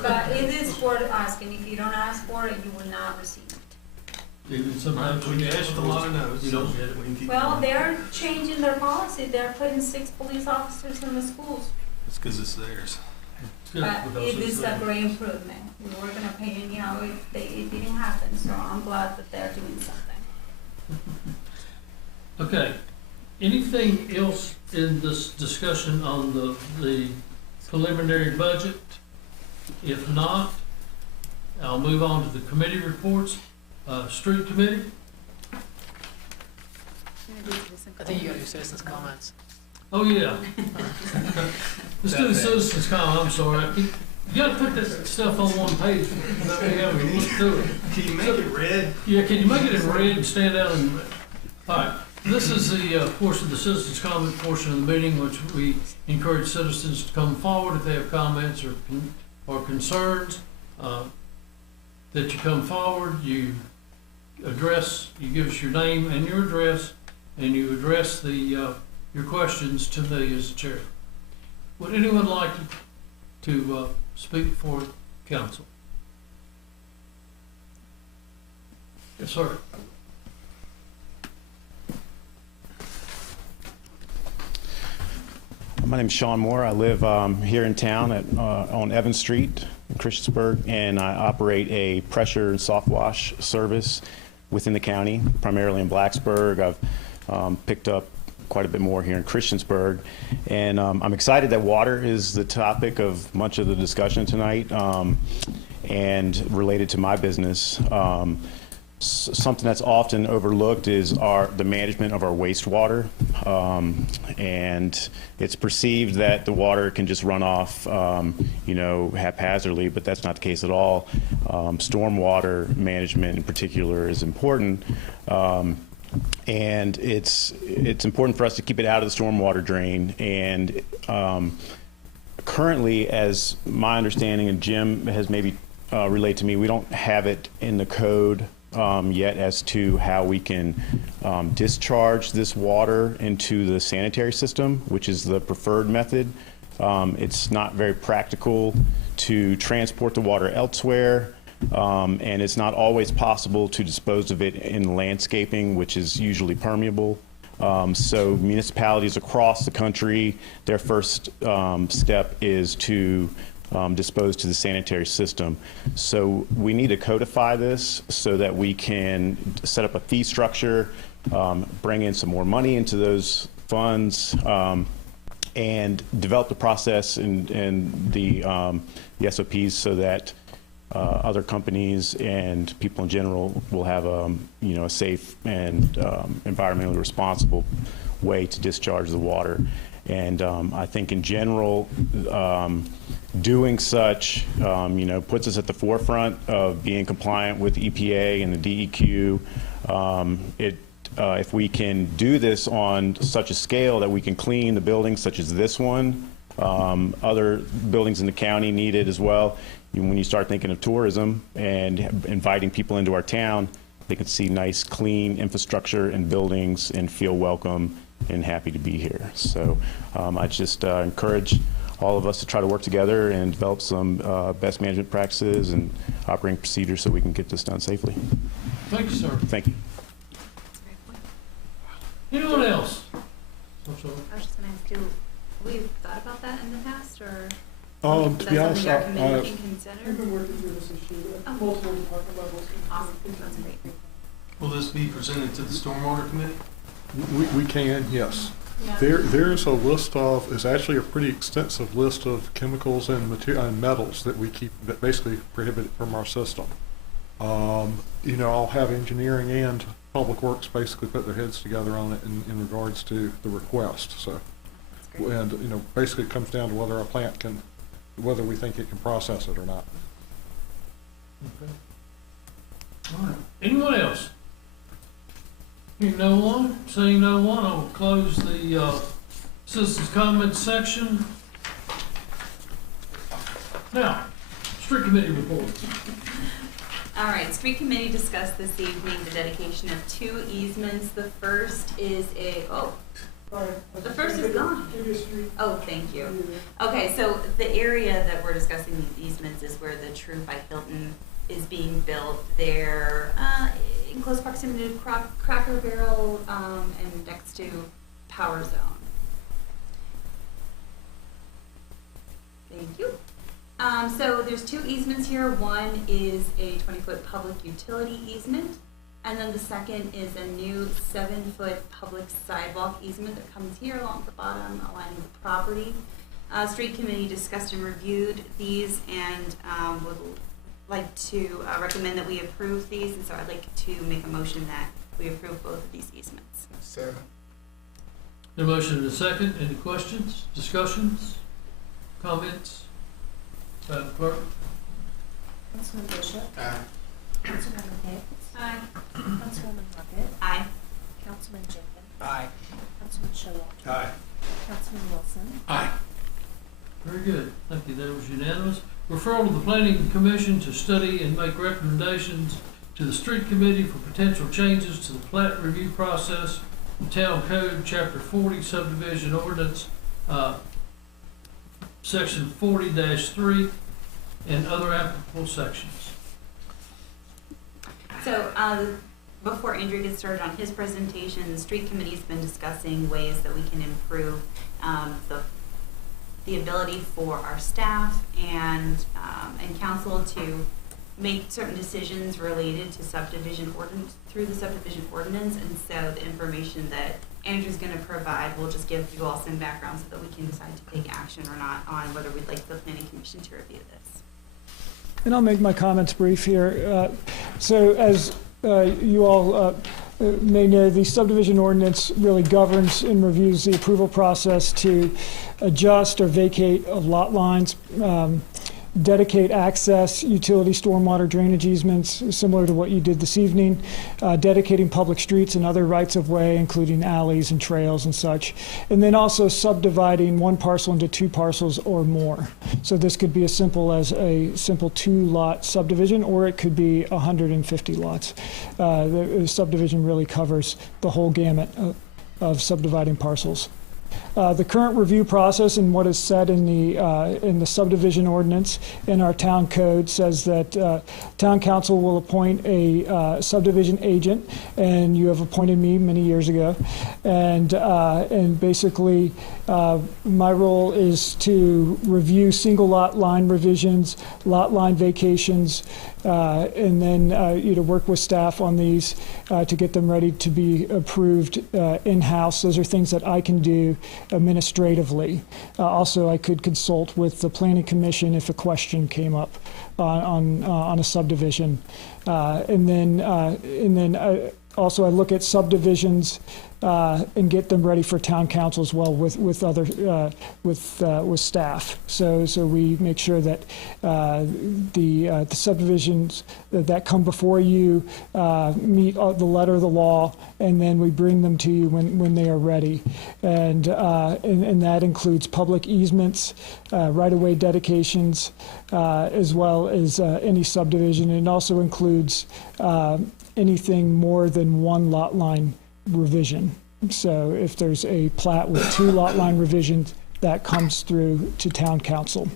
But it is worth asking. If you don't ask for it, you will not receive it. Even sometimes we we can ask ask for a lot of no's. You don't get it. We can keep Well, going. they're changing their policy. They're putting 6 police officers in the schools. It's because it's theirs. Yeah, But because it it's is a there. great improvement. We were gonna pay anyhow if it didn't happen, so I'm glad that they're doing something. Okay, anything else in this discussion on the preliminary budget? If not, I'll move on to the committee reports. Street committee? I think you gotta do citizens' comments. Oh, yeah. Let's do the citizens' comment, I'm sorry. You gotta put that stuff on one page. That way we can look through it. Can you make it red? Yeah, can you make it in red and stand out in red? All right, this is the portion of the citizens' comment portion of the meeting, which we encourage citizens to come forward if they have comments or concerns. That you come forward, you give us your name and your address, and you address your questions to me as chair. Would anyone like to speak for council? Yes, sir. My name's Sean Moore. I live here in town on Evans Street in Christiansburg, and I operate a pressure and soft wash service within the county, primarily in Blacksburg. I've picked up quite a bit more here in Christiansburg, and I'm excited that water is the topic of much of the discussion tonight, and related to my business. Something that's often overlooked is the management of our wastewater, and it's perceived that the water can just run off, haphazardly, but that's not the case at all. Stormwater management in particular is important, and it's important for us to keep it out of the stormwater drain. And currently, as my understanding, and Jim has maybe relayed to me, we don't have it in the code yet as to how we can discharge this water into the sanitary system, which is the preferred method. It's not very practical to transport the water elsewhere, and it's not always possible to dispose of it in landscaping, which is usually permeable. So municipalities across the country, their first step is to dispose to the sanitary system. So we need to codify this so that we can set up a fee structure, bring in some more money into those funds, and develop the process and the SOPs so that other companies and people in general will have a safe and environmentally responsible way to discharge the water. And I think in general, doing such, puts us at the forefront of being compliant with EPA and the DEQ. If we can do this on such a scale that we can clean the buildings such as this one, other buildings in the county need it as well. When you start thinking of tourism and inviting people into our town, they can see nice, clean infrastructure and buildings and feel welcome and happy to be here. So I just encourage all of us to try to work together and develop some best management practices and operating procedures so we can get this done safely. Thank you, sir. Thank you. Anyone else? I was just gonna ask you, have we thought about that in the past, or? To be honest, Is that something our committee can consider? We've been working through this issue at Oh. multiple department levels. Awesome, that's great. Will this be presented to the stormwater committee? we can, yes. Yeah. There's a list of, it's actually a pretty extensive list of chemicals and metals that we keep, that basically prohibit from our system. I'll have engineering and Public Works basically put their heads together on it in regards to the request, so. And, basically it comes down to whether a plant whether we think it can process it or not. Okay. All right. Anyone else? Hearing no one, seeing no one, I will close the citizens' comments section. Now, street committee report. All right, street committee discussed this evening the dedication of 2 easements. The first is the first is gone. Oh, thank you. Okay, so the area that we're discussing these easements is where the True by Hilton is being built. They're in close proximity to Cracker Barrel and next to Power Zone. Thank you. So there's 2 easements here. One is a 20-foot public utility easement, and then the second is a new 7-foot public sidewalk easement that comes here along the bottom line of the property. Street committee discussed and reviewed these and would like to recommend that we approve these, and so I'd like to make a motion that we approve both of these easements. Second. The motion and a second. Any questions, discussions, comments? Madam Clerk? Councilman Bishop. Aye. Councilwoman Hicks. Aye. Councilwoman Puckett. Aye. Councilman Jenkins. Aye. Councilman Showalter. Aye. Councilman Wilson. Aye. Very good. Thank you. That was unanimous. Referral to the Planning Commission to study and make recommendations to the Street Committee for potential changes to the plat review process, the Town Code, Chapter 40, Subdivision Ordinance, Section 40-3, and other applicable sections. So before Andrew gets started on his presentation, the street committee's been discussing ways that we can improve the ability for our staff and council to make certain decisions related to subdivision ordinance through the subdivision ordinance. And so the information that Andrew's going to provide will just give you all some background so that we can decide to take action or not on whether we'd like the planning commission to review this. And I'll make my comments brief here. So as you all may know, the subdivision ordinance really governs and reviews the approval process to adjust or vacate of lot lines, dedicate access, utility, stormwater, drainage easements, similar to what you did this evening, dedicating public streets and other rights of way, including alleys and trails and such, and then also subdividing one parcel into 2 parcels or more. So this could be as simple as a simple 2-lot subdivision, or it could be 150 lots. The subdivision really covers the whole gamut of subdividing parcels. The current review process and what is said in the subdivision ordinance in our town code says that town council will appoint a subdivision agent, and you have appointed me many years ago, and basically my role is to review single lot line revisions, lot line vacations, and then work with staff on these to get them ready to be approved in-house. Those are things that I can do administratively. Also, I could consult with the Planning Commission if a question came up on a subdivision, and then also I look at subdivisions and get them ready for town council as well with staff. So we make sure that the subdivisions that come before you meet the letter of the law, and then we bring them to you when they are ready. And that includes public easements, right-of-way dedications, as well as any subdivision. And it also includes anything more than 1 lot line revision. So if there's a plat with 2 lot line revisions, that comes through to town council.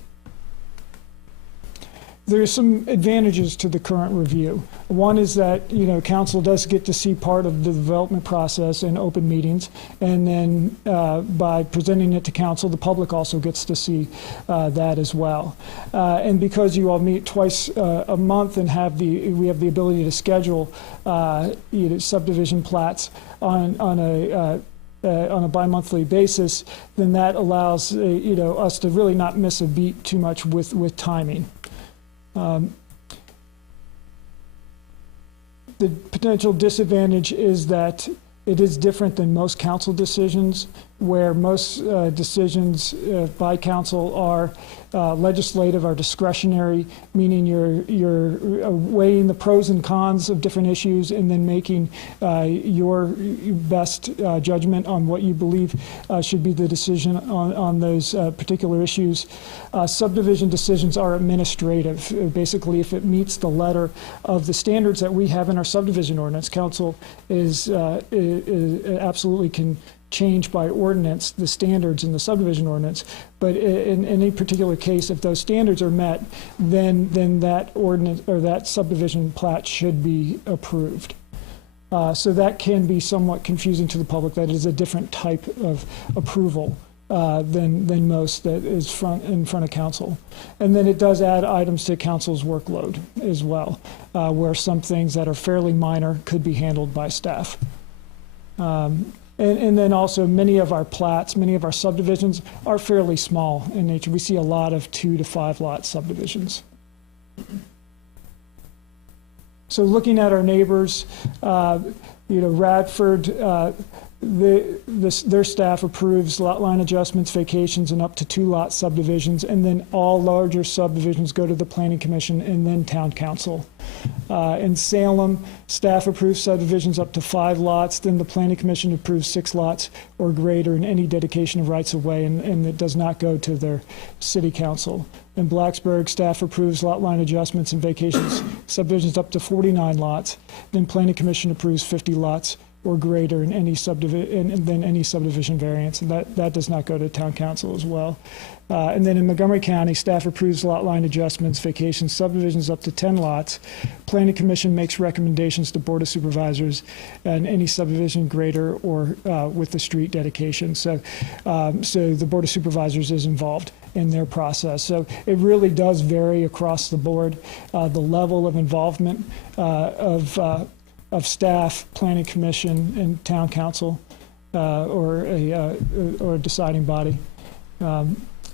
There's some advantages to the current review. One is that, council does get to see part of the development process in open meetings, and then by presenting it to council, the public also gets to see that as well. And because you all meet twice a month and we have the ability to schedule subdivision plats on a bi-monthly basis, then that allows us to really not miss a beat too much with timing. The potential disadvantage is that it is different than most council decisions, where most decisions by council are legislative, are discretionary, meaning you're weighing the pros and cons of different issues and then making your best judgment on what you believe should be the decision on those particular issues. Subdivision decisions are administrative. Basically, if it meets the letter of the standards that we have in our subdivision ordinance, council is absolutely can change by ordinance the standards in the subdivision ordinance, but in any particular case, if those standards are met, then that ordinance or that subdivision plat should be approved. So that can be somewhat confusing to the public. That is a different type of approval than most that is in front of council. And then it does add items to council's workload as well, where some things that are fairly minor could be handled by staff. And then also many of our plats, many of our subdivisions are fairly small in nature. We see a lot of 2 to 5 lot subdivisions. So looking at our neighbors, Radford, their staff approves lot line adjustments, vacations, and up to 2 lot subdivisions, and then all larger subdivisions go to the Planning Commission and then Town Council. In Salem, staff approves subdivisions up to 5 lots, then the Planning Commission approves 6 lots or greater in any dedication of rights of way, and it does not go to their City Council. In Blacksburg, staff approves lot line adjustments and vacations subdivisions up to 49 lots, then Planning Commission approves 50 lots or greater in any subdivision, and then any subdivision variance, and that does not go to Town Council as well. And then in Montgomery County, staff approves lot line adjustments, vacations, subdivisions up to 10 lots. Planning Commission makes recommendations to Board of Supervisors and any subdivision greater or with the street dedication. So the Board of Supervisors is involved in their process. So it really does vary across the board, the level of involvement of staff, Planning Commission, and Town Council, or a deciding body.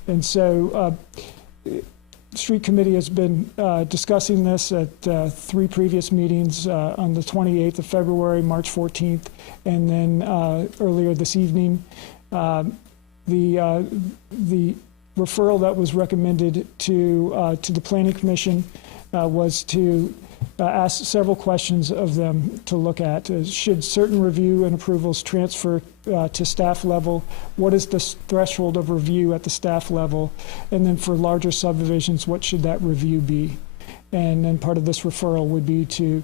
And so Street Committee has been discussing this at 3 previous meetings on the 28th of February, March 14th, and then earlier this evening. The referral that was recommended to the Planning Commission was to ask several questions of them to look at. Should certain review and approvals transfer to staff level? What is the threshold of review at the staff level? And then for larger subdivisions, what should that review be? And then part of this referral would be to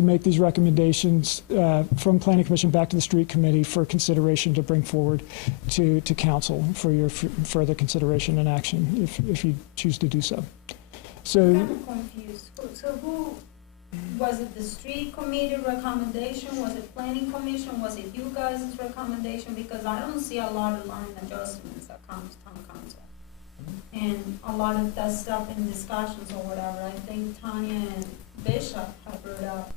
make these recommendations from Planning Commission back to the Street Committee for consideration to bring forward to Council for your further consideration and action if you choose to do so. So I'm confused. So who, was it the Street Committee recommendation? Was it Planning Commission? Was it you guys' recommendation? Because I don't see a lot of line adjustments that comes to Town Council. And a lot of that stuff in discussions or whatever, I think Tanya and Bishop have brought up.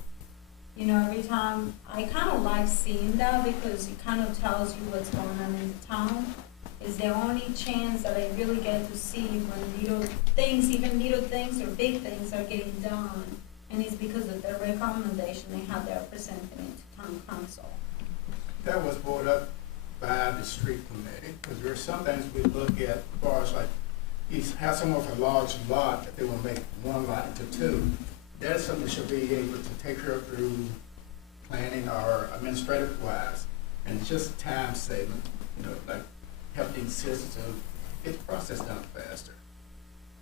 Every time, I kind of like seeing that because it kind of tells you what's going on in the town. Is the only chance that I really get to see when little things, even little things or big things are getting done. And it's because of their recommendation they have their representative to Town Council. That was brought up by the Street Committee, because there are some things we look at as far as like, you have someone with a large lot that they will make one lot into 2. That's something should be able to take care of through planning or administrative wise, and just time saving, like helping citizens to get the process done faster.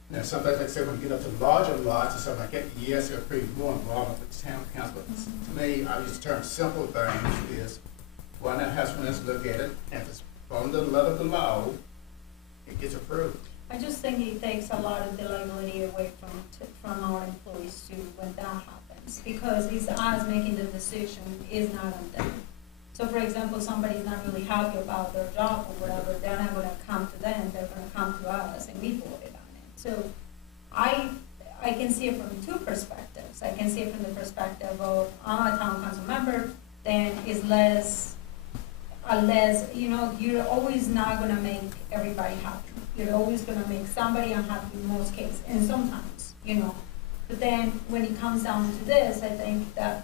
Now, sometimes, like I said, when you get up to larger lots and stuff like that, yes, there's pretty more involvement with the Town Council. But to me, I use the term simple things is, why not have someone else look at it? And if it's on the letter of the law, it gets approved. I just think it takes a lot of the liability away from our employees too when that happens, because it's us making the decision, is not on them. So for example, somebody's not really happy about their job or whatever, they're not gonna come to them, they're gonna come to us and we voted on it. So I can see it from 2 perspectives. I can see it from the perspective of, I'm a Town Council member, then it's less, you're always not gonna make everybody happy. You're always gonna make somebody unhappy in most cases, and sometimes, But then when it comes down to this, I think that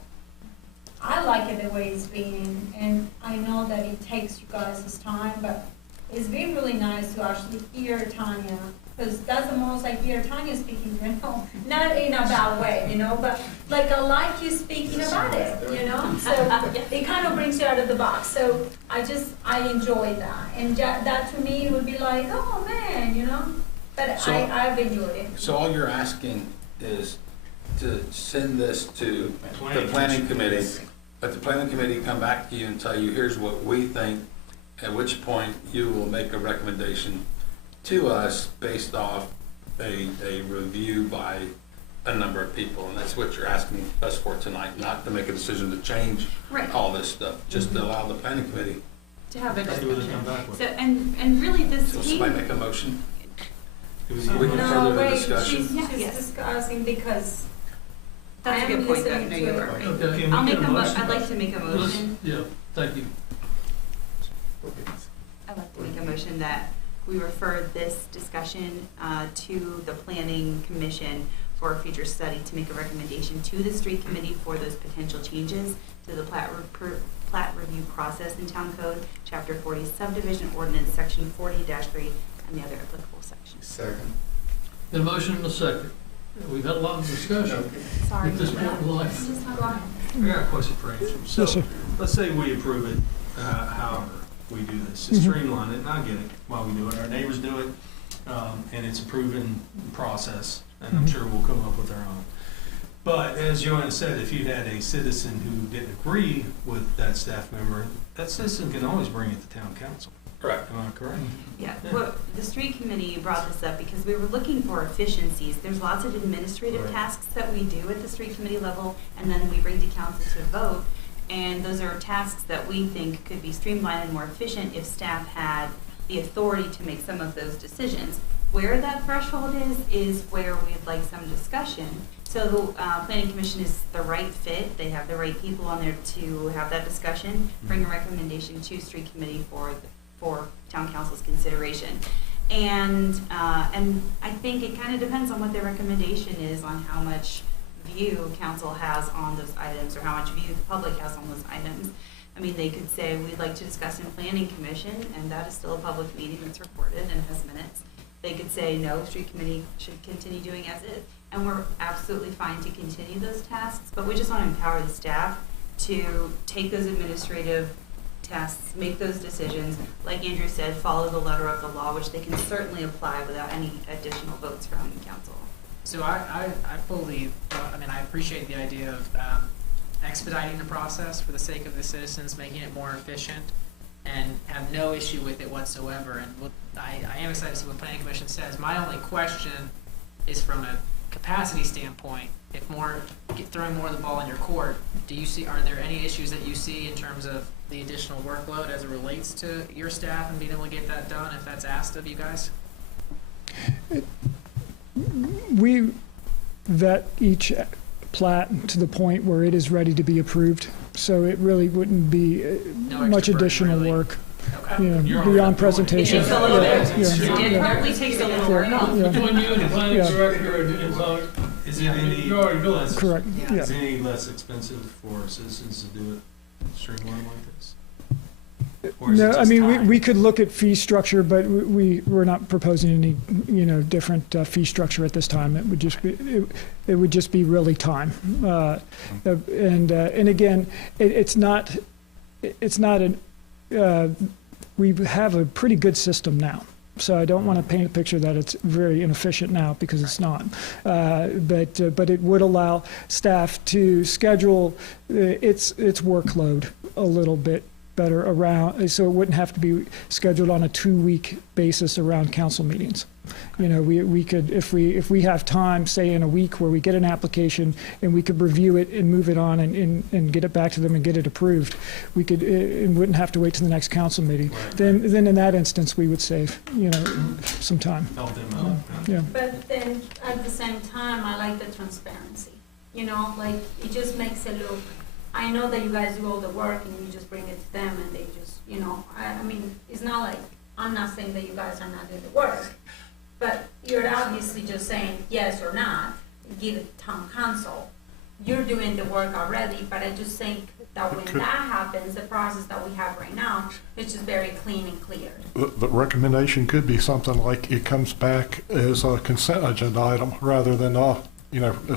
I like it the way it's been, and I know that it takes you guys' time, but it's been really nice to actually hear Tanya, because that's the most I hear Tanya speaking, not in a bad way, but like I like you speaking about it, so it kind of brings you out of the box. So I enjoy that, and that to me would be like, oh man, but So- I've enjoyed it. So all you're asking is to send this to the planning committee, but the planning committee come back to you and tell you, here's what we think, at which point you will make a recommendation to us based off a review by a number of people, and that's what you're asking us for tonight, not to make a decision to change Right. all this stuff, just to allow the planning committee. To have a That's what they discussion. come back with. So, and really this So team. somebody make a motion? It was We can No, further the wait, discussion. she's discussing because That's a I am good point, though. listening No, to you it. are right. Okay. Can we I'll get make a a motion? I'd like to make a motion. Yeah, thank you. I'd like to make a motion that we refer this discussion to the planning commission for a future study to make a recommendation to the street committee for those potential changes to the plat review process in town code, chapter 40 subdivision ordinance, section 40-3, and the other applicable sections. Second. Got a motion and a second. We've had a lot of discussion. Sorry. At this point in life. I got a question for Andrew. Yes, So, sir. let's say we approve it, however we do this, to streamline it, and I get it, why we do it, our neighbors do it, and it's a proven process, and I'm sure we'll come up with our own. But as Joanna said, if you had a citizen who didn't agree with that staff member, that citizen can always bring it to town council. Correct. Am I correct? Yeah, well, the street committee brought this up because we were looking for efficiencies. There's lots of administrative Right. tasks that we do at the street committee level, and then we bring to council to vote. And those are tasks that we think could be streamlined and more efficient if staff had the authority to make some of those decisions. Where that threshold is where we'd like some discussion. So the planning commission is the right fit. They have the right people on there to have that discussion, bring a recommendation to street committee for town council's consideration. And I think it kind of depends on what their recommendation is on how much view council has on those items or how much view the public has on those items. I mean, they could say, we'd like to discuss in planning commission, and that is still a public meeting that's recorded and has minutes. They could say, no, street committee should continue doing as is. And we're absolutely fine to continue those tasks, but we just want to empower the staff to take those administrative tasks, make those decisions, like Andrew said, follow the letter of the law, which they can certainly apply without any additional votes from council. So I fully, I appreciate the idea of expediting the process for the sake of the citizens, making it more efficient, and have no issue with it whatsoever. And I am excited to see what Planning Commission says. My only question is from a capacity standpoint, if throwing more of the ball in your court, are there any issues that you see in terms of the additional workload as it relates to your staff and being able to get that done if that's asked of you guys? We vet each plat to the point where it is ready to be approved, so it really wouldn't be No much extra burden, additional really. work, Okay. You're already beyond doing it. presentation. It takes a little bit. Yeah, It probably takes a little work. yeah, Between you and the planning Yeah. director and so, Is it any you're already doing less, it. correct, Yeah. yeah. is it any less expensive for citizens to do it streamlined like this? Or is it No, I just mean, time? we could look at fee structure, but we're not proposing any, different fee structure at this time. It would just be really time. And again, it's not we have a pretty good system now. So I don't want to paint a picture that it's very inefficient now, because it's not. But it would allow staff to schedule its workload a little bit better around, so it wouldn't have to be scheduled on a 2-week basis around council meetings. We could, if we have time, say in a week, where we get an application and we could review it and move it on and get it back to them and get it approved, we could, and wouldn't have to wait to the next council meeting. Right. Then in that instance, we would save, some time. Help them out. Yeah. But then at the same time, I like the transparency. Like it just makes it look. I know that you guys do all the work and you just bring it to them and they just, I mean, it's not like, I'm not saying that you guys are not doing the work, but you're obviously just saying yes or not. give it to town council. You're doing the work already, but I just think that when that happens, the process that we have right now is just very clean and clear. The recommendation could be something like it comes back as a consent agenda item rather than,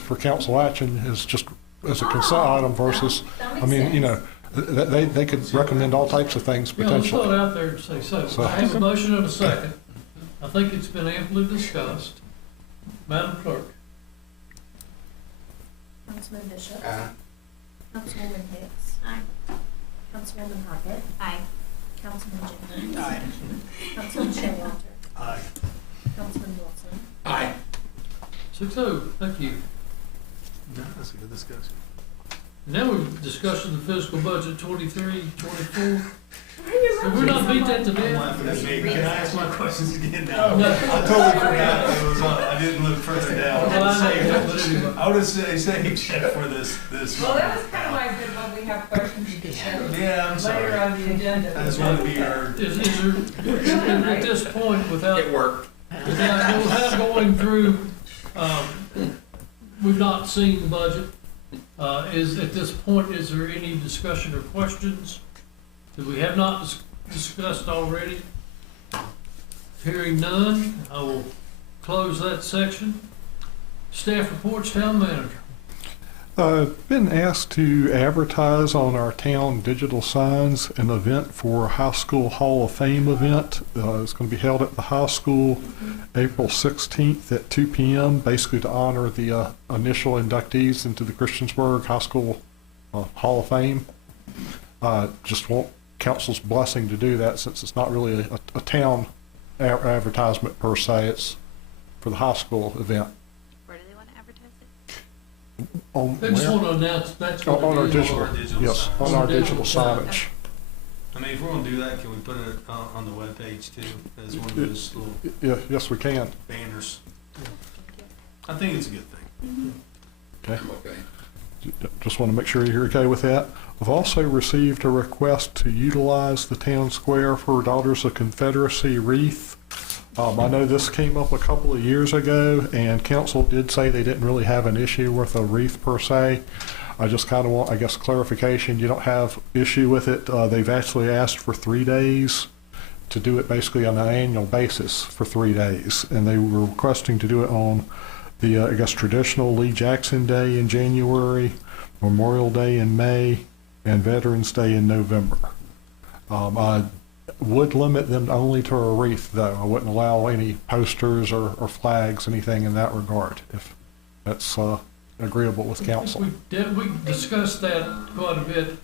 for council action is just as a consent item versus, that I makes mean, sense. they could recommend all types of things Yeah, let's throw potentially. it out there and say so. I have a motion and a second. I think it's been amply discussed. Madam Clerk? Councilman Bishop. Aye. Councilwoman Hicks. Aye. Councilwoman Hockett. Aye. Councilman Jenkins. Aye. Councilman Showalter. Aye. Councilman Wilson. Aye. 6-0, thank you. No, that's a good discussion. Now we're discussing the fiscal budget 23, 24. Did we not beat that to I'm death? laughing at me. Can I ask my questions again now? No. I totally forgot it was on. I didn't look further down. Well, I know, but anyway. I would have saved check for this. Well, that was kind of like good when we have questions you could have Yeah, I'm sorry. later on the agenda. I just wanted to be heard. Is there, at this point, It worked. without going through, we've not seen the budget. At this point, is there any discussion or questions that we have not discussed already? Hearing none, I will close that section. Staff reports, town manager. Been asked to advertise on our town digital signs an event for High School Hall of Fame event. It's going to be held at the high school April 16th at 2 p.m., basically to honor the initial inductees into the Christiansburg High School Hall of Fame. Just want council's blessing to do that since it's not really a town advertisement per se. It's for the high school event. Where do they want to advertise it? On They just where? want to announce that's On what our it is. digital, digital yes, signs. on our Digital digital signage. signage. I mean, if we're gonna do that, can we put it on the webpage too, as one of those little Yeah, yes, we can. banners? I think it's a good thing. Okay. Okay. Just want to make sure you're okay with that. We've also received a request to utilize the town square for Daughters of Confederacy wreath. I know this came up a couple of years ago, and council did say they didn't really have an issue with a wreath per se. I just kind of want, I guess, clarification. You don't have issue with it. They've actually asked for 3 days to do it basically on an annual basis for 3 days, and they were requesting to do it on the, I guess, traditional Lee Jackson Day in January, Memorial Day in May, and Veterans Day in November. I would limit them only to a wreath, though. I wouldn't allow any posters or flags, anything in that regard, if that's agreeable with council. We discussed that quite a bit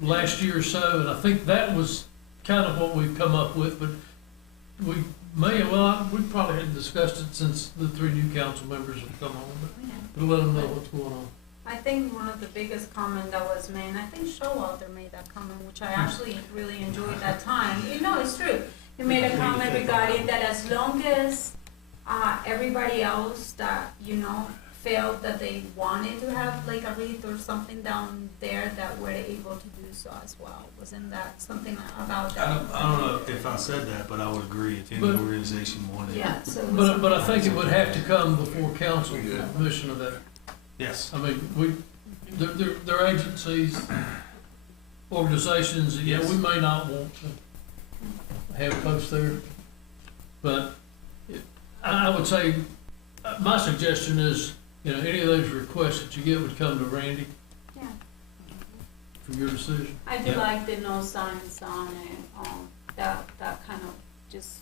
last year or so, and I think that was kind of what we've come up with, but we we probably hadn't discussed it since the 3 new council members have come on, but we'll let them know what's going on. I think one of the biggest comment that was made, and I think Showalter made that comment, which I actually really enjoyed that time. It's true. He made a comment regarding that as long as everybody else that, felt that they wanted to have like a wreath or something down there, that were able to do so as well. Wasn't that something about that? I don't know if I said that, but I would agree if any But- organization wanted it. Yeah, so. But I think it would have to come before council for permission of that. Yes. I mean, they're agencies, organizations, and yeah, we may not want to have posts there, but I would say, my suggestion is, any of those requests that you get would come to Randy Yeah. for your decision. I do like the no signs on it, that kind of just,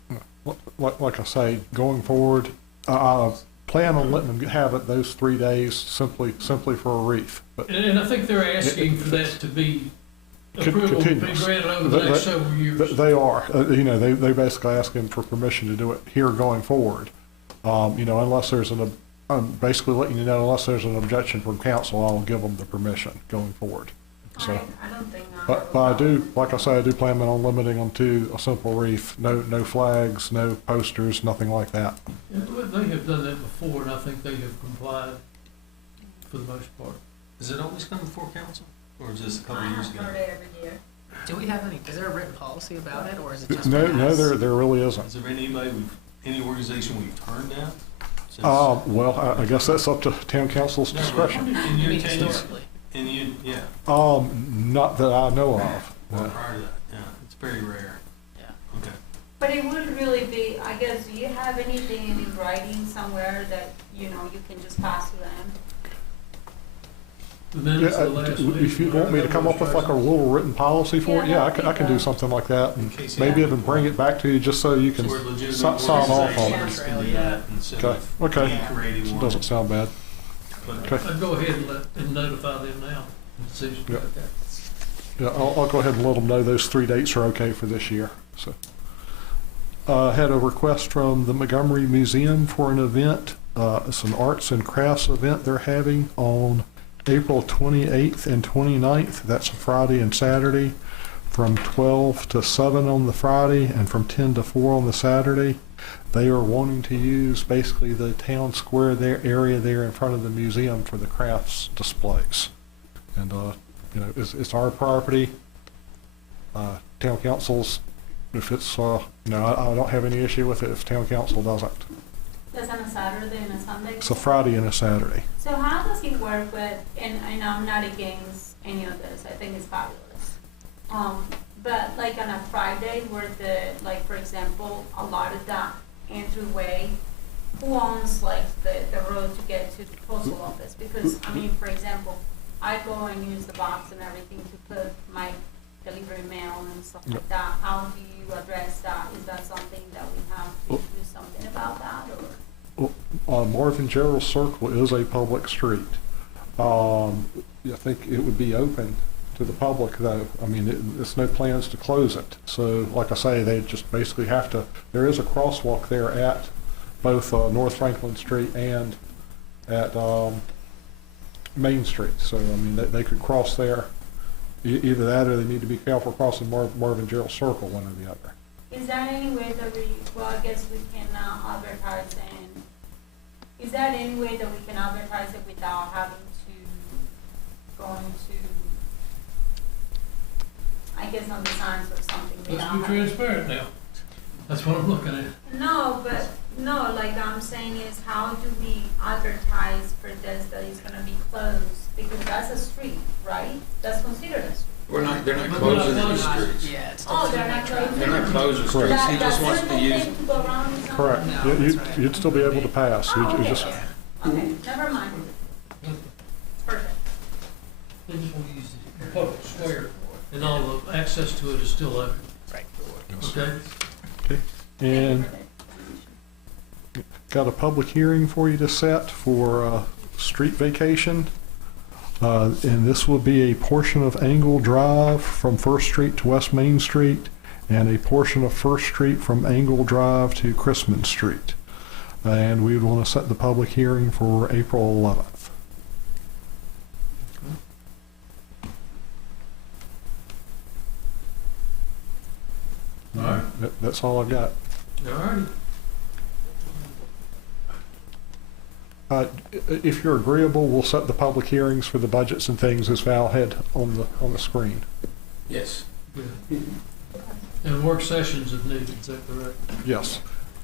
Like I say, going forward, I plan on letting them have it those 3 days simply for a wreath. But And I think they're asking for that to be, approval to be continuous. granted over the next several years. They are, they basically asking for permission to do it here going forward. Unless there's basically letting you know, unless there's an objection from council, I'll give them the permission going forward. So, I don't think. but I do, like I say, I do plan on limiting them to a simple wreath, no flags, no posters, nothing like that. Yeah, they have done that before, and I think they have complied for the most part. Does it always come before council, or is this a couple of years ago? I've heard it every year. Do we have any, is there a written policy about it, or is it just? No, been asked? there really isn't. Has there been any organization we've turned down? Well, I guess that's up to town council's discretion. In your case, Historically. yeah, Not that I know of. well, prior to that, yeah, it's very rare. Yeah. Okay. But it would really be, I guess, do you have anything in writing somewhere that, you can just pass to them? The minutes of the last meeting. If you want me to come up with like a little written policy for it, yeah, I can do something like that, and maybe even bring it back to you just so you can So we're legitimate sign off on it. organizations can do that instead Okay, of okay. me creating one. Doesn't sound bad. But- Okay. I'd go ahead and notify them now. And see if- Yep. Yeah, I'll go ahead and let them know those 3 dates are okay for this year, so. Had a request from the Montgomery Museum for an event. It's an arts and crafts event they're having on April 28th and 29th. That's a Friday and Saturday, from 12 to 7 on the Friday and from 10 to 4 on the Saturday. They are wanting to use basically the town square area there in front of the museum for the crafts displays. And, it's our property. Town council's, if it's, I don't have any issue with it if town council doesn't. That's on a Saturday and a Sunday? It's a Friday and a Saturday. So how does it work with, and I know I'm not against any of this, I think it's fabulous. But like on a Friday where like for example, a lot of that entryway, who owns like the road to get to the postal office? Because, I mean, for example, I go and use the box and everything to put my delivery mail and stuff like that. How do you address that? Is that something that we have to do something about that, or? Marvin Gerald Circle is a public street. I think it would be open to the public though. I mean, there's no plans to close it. So like I say, they just basically have to, there is a crosswalk there at both North Franklin Street and at Main Street. So, I mean, they could cross there. Either that or they need to be careful crossing Marvin Gerald Circle, one or the other. Is there any way that I guess we can advertise and, is there any way that we can advertise it without having to go into, I guess on the signs or something? Let's without be having- transparent now. That's what I'm looking at. No, like I'm saying is how do we advertise for this that it's gonna be closed? Because that's a street, right? That's considered a street. They're not But they're closing not any closing. streets. Yeah, it's still Oh, two they're not lane traffic. closing? They're not closing streets, he That just wants to circle use. thing to go around or something? Correct. No, You- that's right. You'd still be able to pass. Oh, You okay, just, okay, never mind. Perfect. They just want to use the public square, and all the access to it is still open. Right. Okay? and got a public hearing for you to set for street vacation. And this will be a portion of Angle Drive from First Street to West Main Street, and a portion of First Street from Angle Drive to Chrisman Street. And we would want to set the public hearing for April 11th. All right. That's all I've got. All righty. If you're agreeable, we'll set the public hearings for the budgets and things as Val had on the screen. Yes. Good. And work sessions if needed, is that correct? Yes.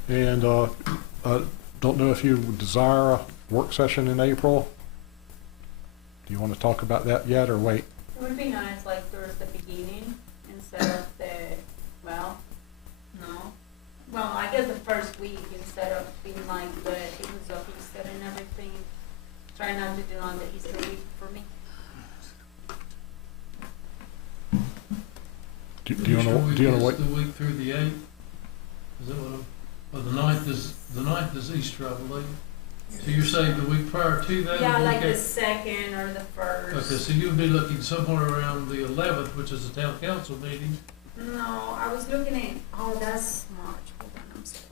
And I don't know if you would desire a work session in April. Do you want to talk about that yet or wait? It would be nice, like, towards the beginning, instead of I guess the first week, instead of being like the Eagles of Easter and everything, try not to do on the Easter week for me. Do you want to wait? The week through the 8th? Is that what the 9th is Easter, I believe. So you're saying the week prior to that? Yeah, or like week the 2nd or the 1st. Okay, so you'll be looking somewhere around the 11th, which is a town council meeting. No, I was looking at, that's March, hold on, I'm sorry.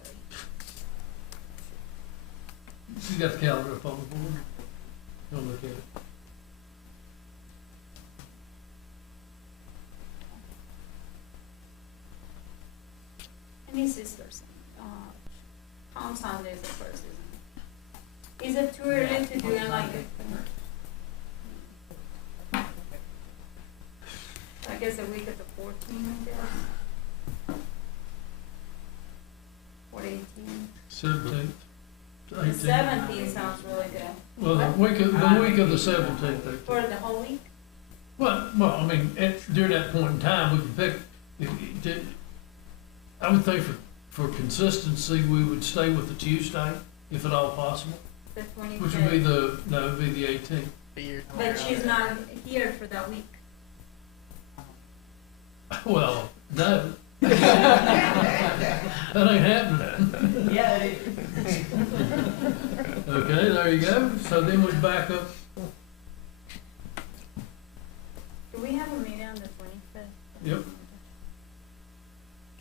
You got the calendar up on the board? Don't look at it. And his sister's, Palm Sunday is the 1st, isn't it? Is it too early to do it like I guess the week of the 14th, I guess? Or 18th? 17th. The 18th. 17th sounds really good. Well, the week of the 17th. For the whole week? Well, I mean, during that point in time, we can pick, I would think for consistency, we would stay with the Tuesday, if at all possible, The 25th. which would be it would be the 18th. But she's not here for that week. Well, no. That ain't happening. Yeah. Okay, there you go. So then we back up. Do we have a meeting on the 25th? Yep.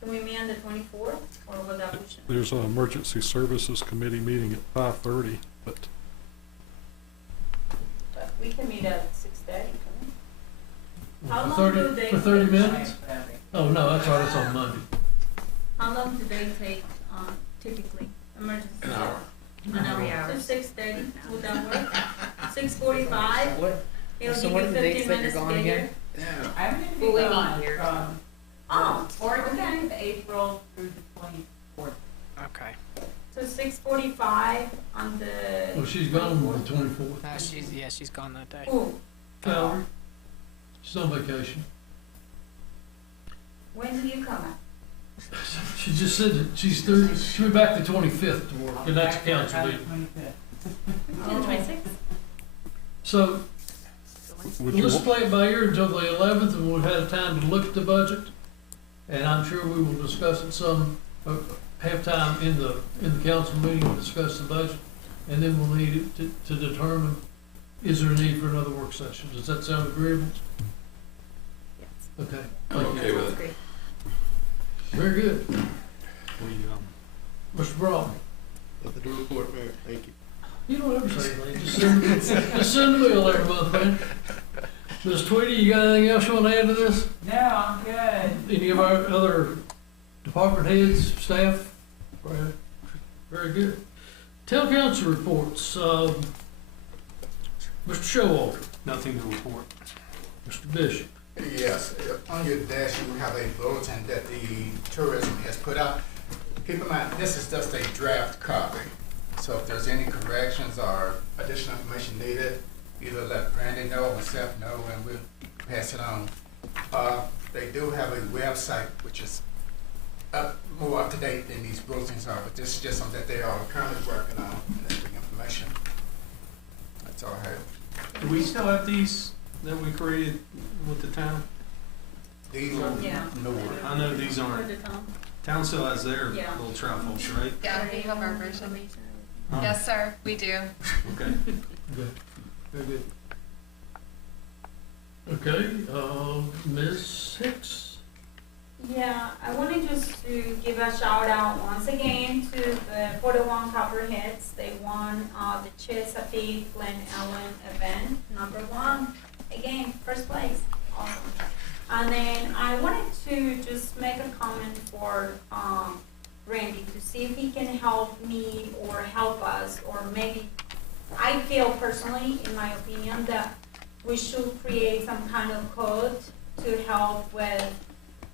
Can we meet on the 24th, or will that push it? There's an emergency services committee meeting at 5:30, but But we can meet at 6:30, can we? How For long 30 do they for 30 take? minutes? Oh, no, that's right, it's on Monday. How long do they take, typically, emergency? An hour. An hour. So 6:30, would that work? 6:45? It'll So give what you are the dates 15 that you're minutes to going get again? here. Yeah. I'm gonna be gone Oh, okay. April through the 24th. Okay. So 6:45 on the. Well, she's gone on the 24th. She's gone that day. Ooh, Valerie, she's on vacation. when do you come out? She just said that she'll be back the 25th to work, the next council meeting. To the 26th? So, would you, let's wa- play it by ear until the 11th, and we've had time to look at the budget. And I'm sure we will discuss it some, have time in the council meeting to discuss the budget. And then we'll need it to determine, is there a need for another work session? Does that sound agreeable? Yes. Okay. I'm okay with it. Great. Very good. We, Mr. Broughton, Nothing to report, Mayor. Thank you. you don't ever say anything, just send a bill every month, man. Ms. Tweedy, you got anything else you want to add to this? No, I'm good. Any of our other department heads, staff? Very good. Town council reports, Mr. Showalter, nothing to report. Mr. Bishop. Yes, on your dash, you have a bulletin that the tourism has put out. Keep in mind, this is just a draft copy. So if there's any corrections or additional information needed, either let Brandy know or myself know, and we'll pass it on. They do have a website which is more up to date than these bulletins are, but this is just something that they are currently working on, and that's the information. That's all I have. Do we still have these that we created with the town? These are Yeah. newer. I know these For aren't. the town. Town still has their Yeah. little travelers, right? Yeah, we have our version. Huh? Yes, sir, we do. Okay. Good, very good. Okay, Ms. Hicks? Yeah, I wanted just to give a shout out once again to the 41 Copperheads. They won the Chesapeake Glen Ellen event, #1. Again, first place. Awesome. And then I wanted to just make a comment for Randy to see if he can help me or help us, or maybe I feel personally, in my opinion, that we should create some kind of code to help with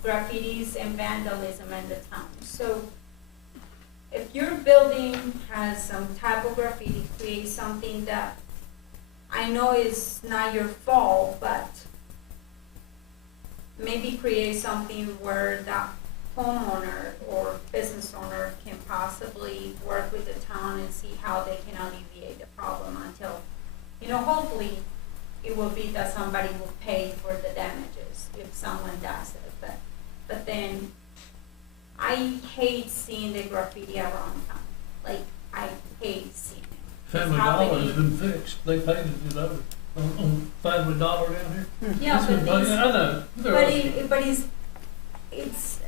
graffitis and vandalism in the town. So if your building has some type of graffiti, create something that I know is not your fault, but maybe create something where the homeowner or business owner can possibly work with the town and see how they can alleviate the problem until, hopefully it will be that somebody will pay for the damages if someone does it. But then I hate seeing the graffiti around town. Like, I hate seeing it. Family How Dollar many- has been fixed. They painted it over on Family Dollar down here. Yeah, It's been but painted. I know. it's,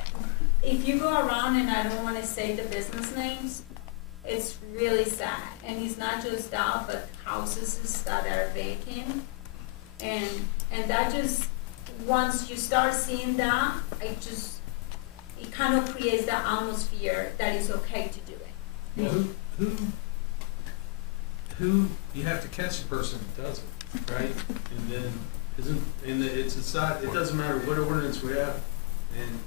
if you go around, and I don't wanna say the business names, it's really sad. And it's not just that, but houses that are vacant. And that just, once you start seeing that, it kind of creates that atmosphere that it's okay to do it. Well, who, you have to catch the person that does it, right? And then, it's a side, it doesn't matter what ordinance we have, and,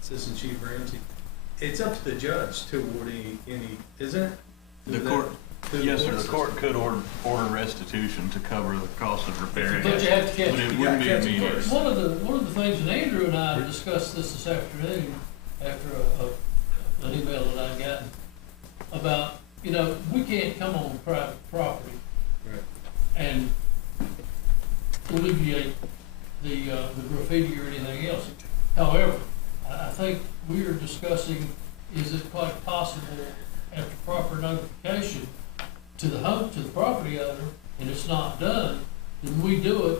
Assistant Chief Ramsey, it's up to the judge to award any, isn't it? The court, yes, sir, the court could order restitution to cover the cost of repairing But you have to catch But it. it wouldn't be immediate. One of the things, and Andrew and I discussed this afternoon after an email that I got about, we can't come on private property and alleviate the graffiti or anything else. However, I think we are discussing, is it quite possible after proper notification to the property owner, and it's not done, then we do it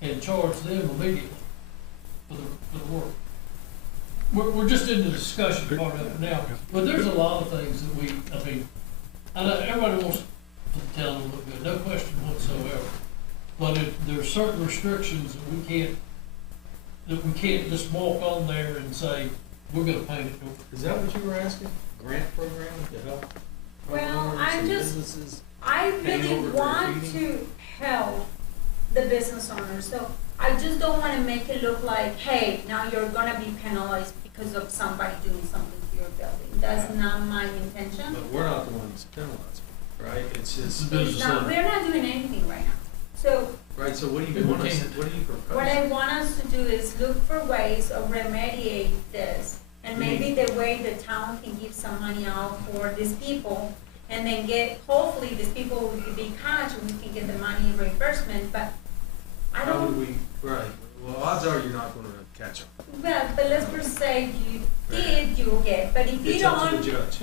and charge them immediately for the work. We're just in the discussion part of it now, but there's a lot of things that I know everybody wants the town to look good, no question whatsoever. But there's certain restrictions that we can't just walk on there and say, we're gonna paint it over. Is that what you were asking? Grant program to help? Well, businesses I paint really over want graffiti? to help the business owners, so I just don't wanna make it look like, hey, now you're gonna be penalized because of somebody doing something to your building. That's not my intention. But we're not the ones penalizing, right? It's just. We're not doing anything right now. So Right, so what do you want us, what do you propose? what I want us to do is look for ways of remediate this. And maybe the way the town can give some money out for these people, and then hopefully these people will be catched and we can get the money in reimbursement, but I How don't. would we, right, well, odds are you're not gonna catch them. Well, but let's just say you did, you'll get, but if you It's up to don't, the judge.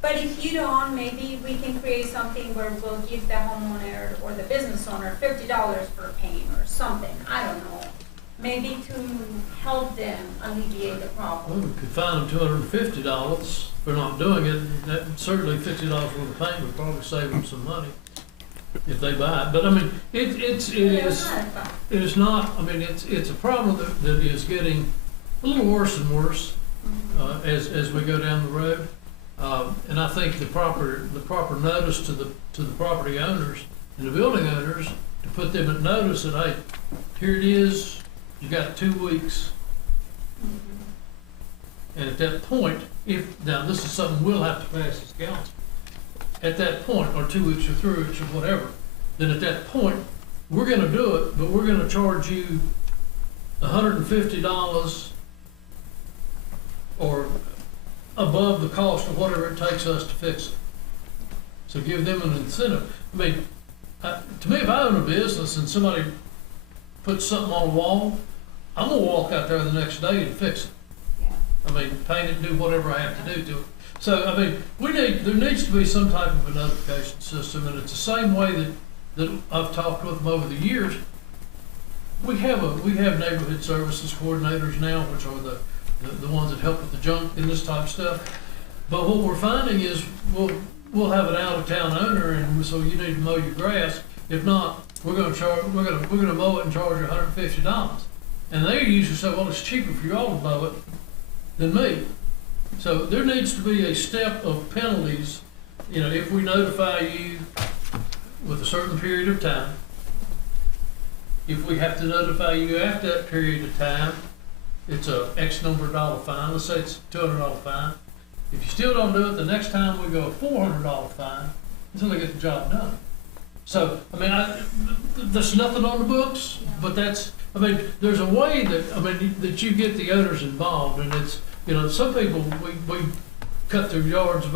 but if you don't, maybe we can create something where we'll give the homeowner or the business owner $50 for paint or something, I don't know. Maybe to help them alleviate the problem. Well, we could fine them $250 for not doing it. That certainly $50 worth of paint would probably save them some money if they buy it. But I mean, it is not, it's a problem that is getting a little worse and worse as we go down the road. And I think the proper notice to the property owners and the building owners, to put them at notice that, hey, here it is, you got 2 weeks. And at that point, now this is something we'll have to pass as council. At that point, or 2 weeks or 3 weeks or whatever, then at that point, we're gonna do it, but we're gonna charge you $150 or above the cost of whatever it takes us to fix it. So give them an incentive. To me, if I own a business and somebody puts something on a wall, I'm gonna walk out there the next day and fix it. Paint it, do whatever I have to do to it. So, there needs to be some type of a notification system, and it's the same way that I've talked with them over the years. We have neighborhood services coordinators now, which are the ones that help with the junk and this type of stuff. But what we're finding is we'll have an out-of-town owner, and so you need to mow your grass. If not, we're gonna mow it and charge you $150. And they usually say, well, it's cheaper for you all to mow it than me. So there needs to be a step of penalties, if we notify you with a certain period of time. If we have to notify you after that period of time, it's a X number of dollar fine. Let's say it's a $200 fine. If you still don't do it, the next time we go a $400 fine until they get the job done. So, there's nothing on the books, but there's a way that you get the owners involved, and it's, some people, we cut their yards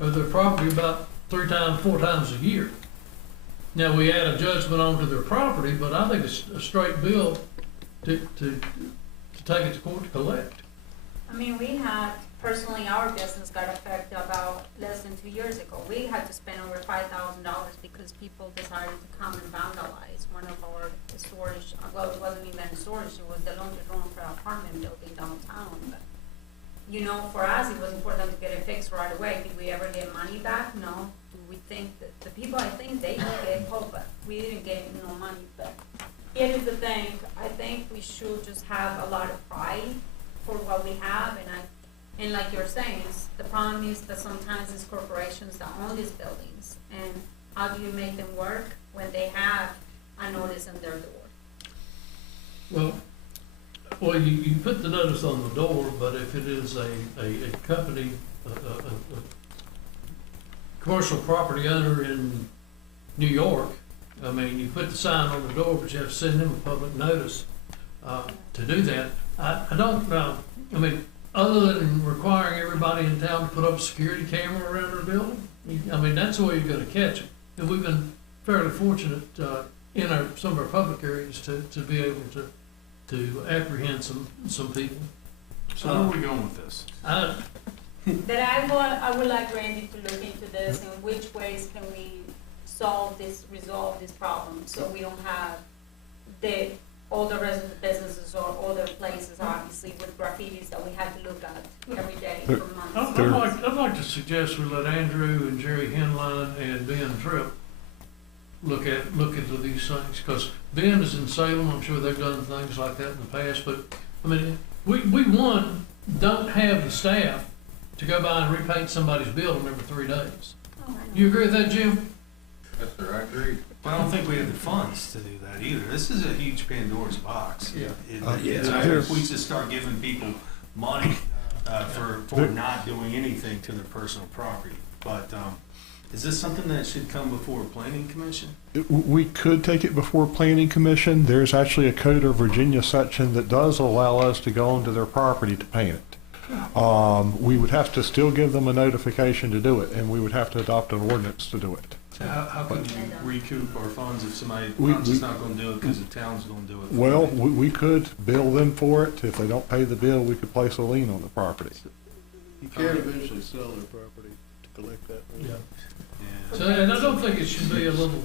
or their property about 3 times, 4 times a year. Now, we add a judgment onto their property, but I think it's a straight bill to take it to court to collect. We had, personally, our business got affected about less than 2 years ago. We had to spend over $5,000 because people decided to come and vandalize one of our storage, well, it wasn't even storage, it was the laundry room for an apartment building downtown. But, for us, it was important to get it fixed right away. Did we ever get money back? No. Do we think that the people, I think they did get hope, but we didn't get no money. But here is the thing, I think we should just have a lot of pride for what we have, and like you're saying, the problem is that sometimes it's corporations that own these buildings, and how do you make them work when they have a notice on their door? Well, Well, you put the notice on the door, but if it is a company, a commercial property owner in New York, I mean, you put the sign on the door, but you have to send them a public notice, to do that. I don't know, I mean, other than requiring everybody in town to put up a security camera around their building, I mean, that's the way you're gonna catch it. And we've been fairly fortunate, in some of our public areas to be able to apprehend some people. So where are we going with this? That I would like Randy to look into this and which ways can we resolve this problem, so we don't have all the rest of the businesses or other places, obviously, with graffitis that we have to look at every day for months. I'd like to suggest we let Andrew and Jerry Henline and Ben Tripp look into these things, because Ben is in Salem. I'm sure they've done things like that in the past, but I mean, we don't have the staff to go by and repaint somebody's building every 3 days. You agree with that, Jim? Yes, sir, I agree. But I don't think we have the funds to do that either. This is a huge Pandora's box. Yeah. If we just start giving people money for not doing anything to their personal property. But is this something that should come before a planning commission? We could take it before planning commission. There's actually a Code of Virginia section that does allow us to go onto their property to paint it. We would have to still give them a notification to do it, and we would have to adopt an ordinance to do it. How can you recoup our funds if somebody's just not going to do it because the town's going to do it? Well, we could bill them for it. If they don't pay the bill, we could place a lien on the property. You can eventually sell their property to collect that money. Yeah. So, and I don't think it should be a little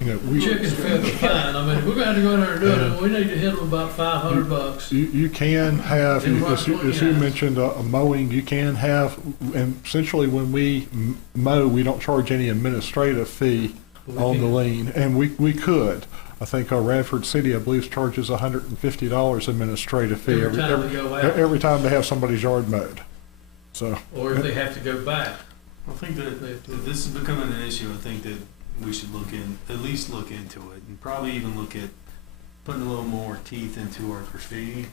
chicken feather fine. I mean, we're going to have to go in there and do it, and we need to hit them about $500. You can have, as you mentioned, a mowing, you can have, and essentially when we mow, we don't charge any administrative fee on the lien, and we could. I think Radford City, I believe, charges $150 administrative fee every time they have somebody's yard mowed. So. Or if they have to go back. I think that if this is becoming an issue, I think that we should at least look into it, and probably even look at putting a little more teeth into our graffiti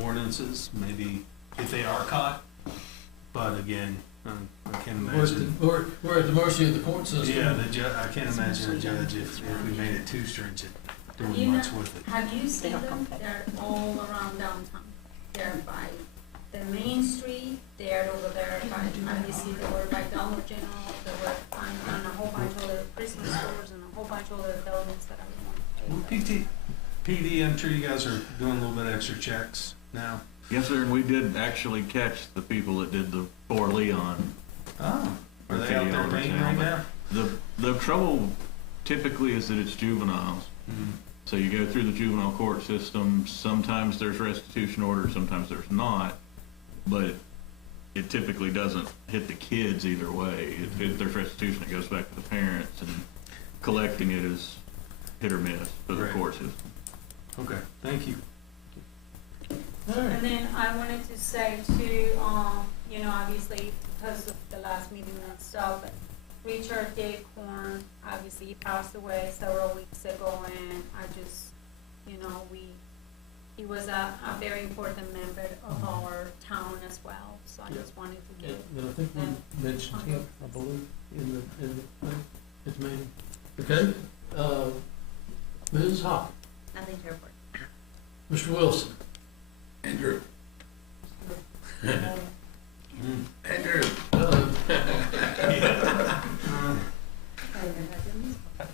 ordinances, maybe if they are caught. But again, I can't imagine. We're at the mercy of the court system. Yeah, I can't imagine a judge if we made it too stringent doing much with it. Have you seen them? They're all around downtown. They're by the main street, they're over there by, obviously they were by Dollar General, they were on a whole bunch of other Christmas stores and a whole bunch of other buildings that Well, PD, I'm sure you guys are doing a little bit extra checks now. Yes, sir, and we did actually catch the people that did the Fort Leon. Oh, are they out there painting right now? The trouble typically is that it's juveniles. Mm-hmm. So you go through the juvenile court system, sometimes there's restitution orders, sometimes there's not, but it typically doesn't hit the kids either way. If there's restitution, it goes back to the parents, and collecting it is hit or miss for the court system. Okay, thank you. And then I wanted to say too, you know, obviously because of the last meeting and stuff, but Richard Dave Korn, obviously he passed away several weeks ago, and I just, you know, he was a very important member of our town as well, so I just wanted to give. And I think we mentioned him, I believe, in the meeting. Okay, Ms. Hopper. Nothing to report. Mr. Wilson. Andrew. Andrew.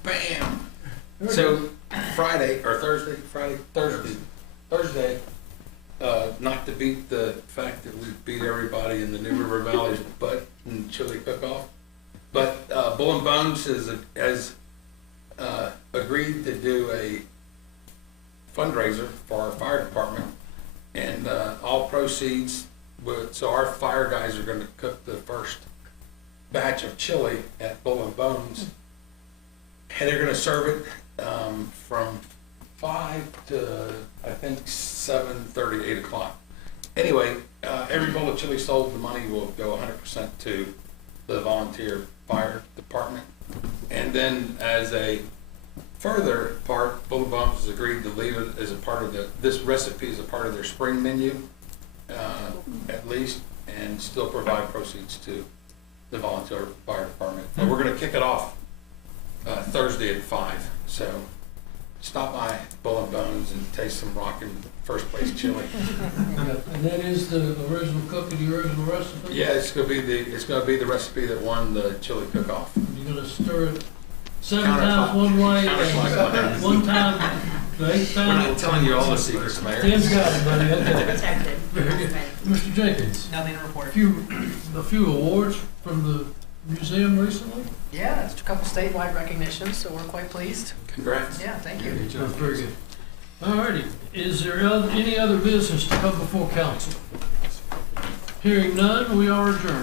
Bam. So Thursday, not to beat the fact that we beat everybody in the New River Valley's butt in chili cook-off, but Bull and Bones has agreed to do a fundraiser for our fire department, and all proceeds, so our fire guys are going to cook the first batch of chili at Bull and Bones, and they're going to serve it from 5 to I think 7:30, 8 o'clock. Anyway, every bowl of chili sold, the money will go 100% to the volunteer fire department, and then as a further part, Bullet Bumps has agreed to leave it as a part of this recipe as a part of their spring menu, at least, and still provide proceeds to the volunteer fire department. And we're gonna kick it off Thursday at 5, so stop by Bull and Bones and taste some rockin' first place chili. And that is the original cookie, the original recipe? Yeah, it's gonna be the recipe that won the chili cook-off. You're gonna stir it 7 Counterclock. times one way Counterclock. and 1 time, the 8th We're time? not telling you all the secrets, Mayor. Tim's got it, buddy, okay. Protected. Very good. Mr. Jenkins, Nothing to report. a few awards from the museum recently? Yeah, it's a couple statewide recognitions, so we're quite pleased. Congrats. Yeah, thank you. That's very good. All righty, is there any other business to come before council? Hearing none, we are adjourned.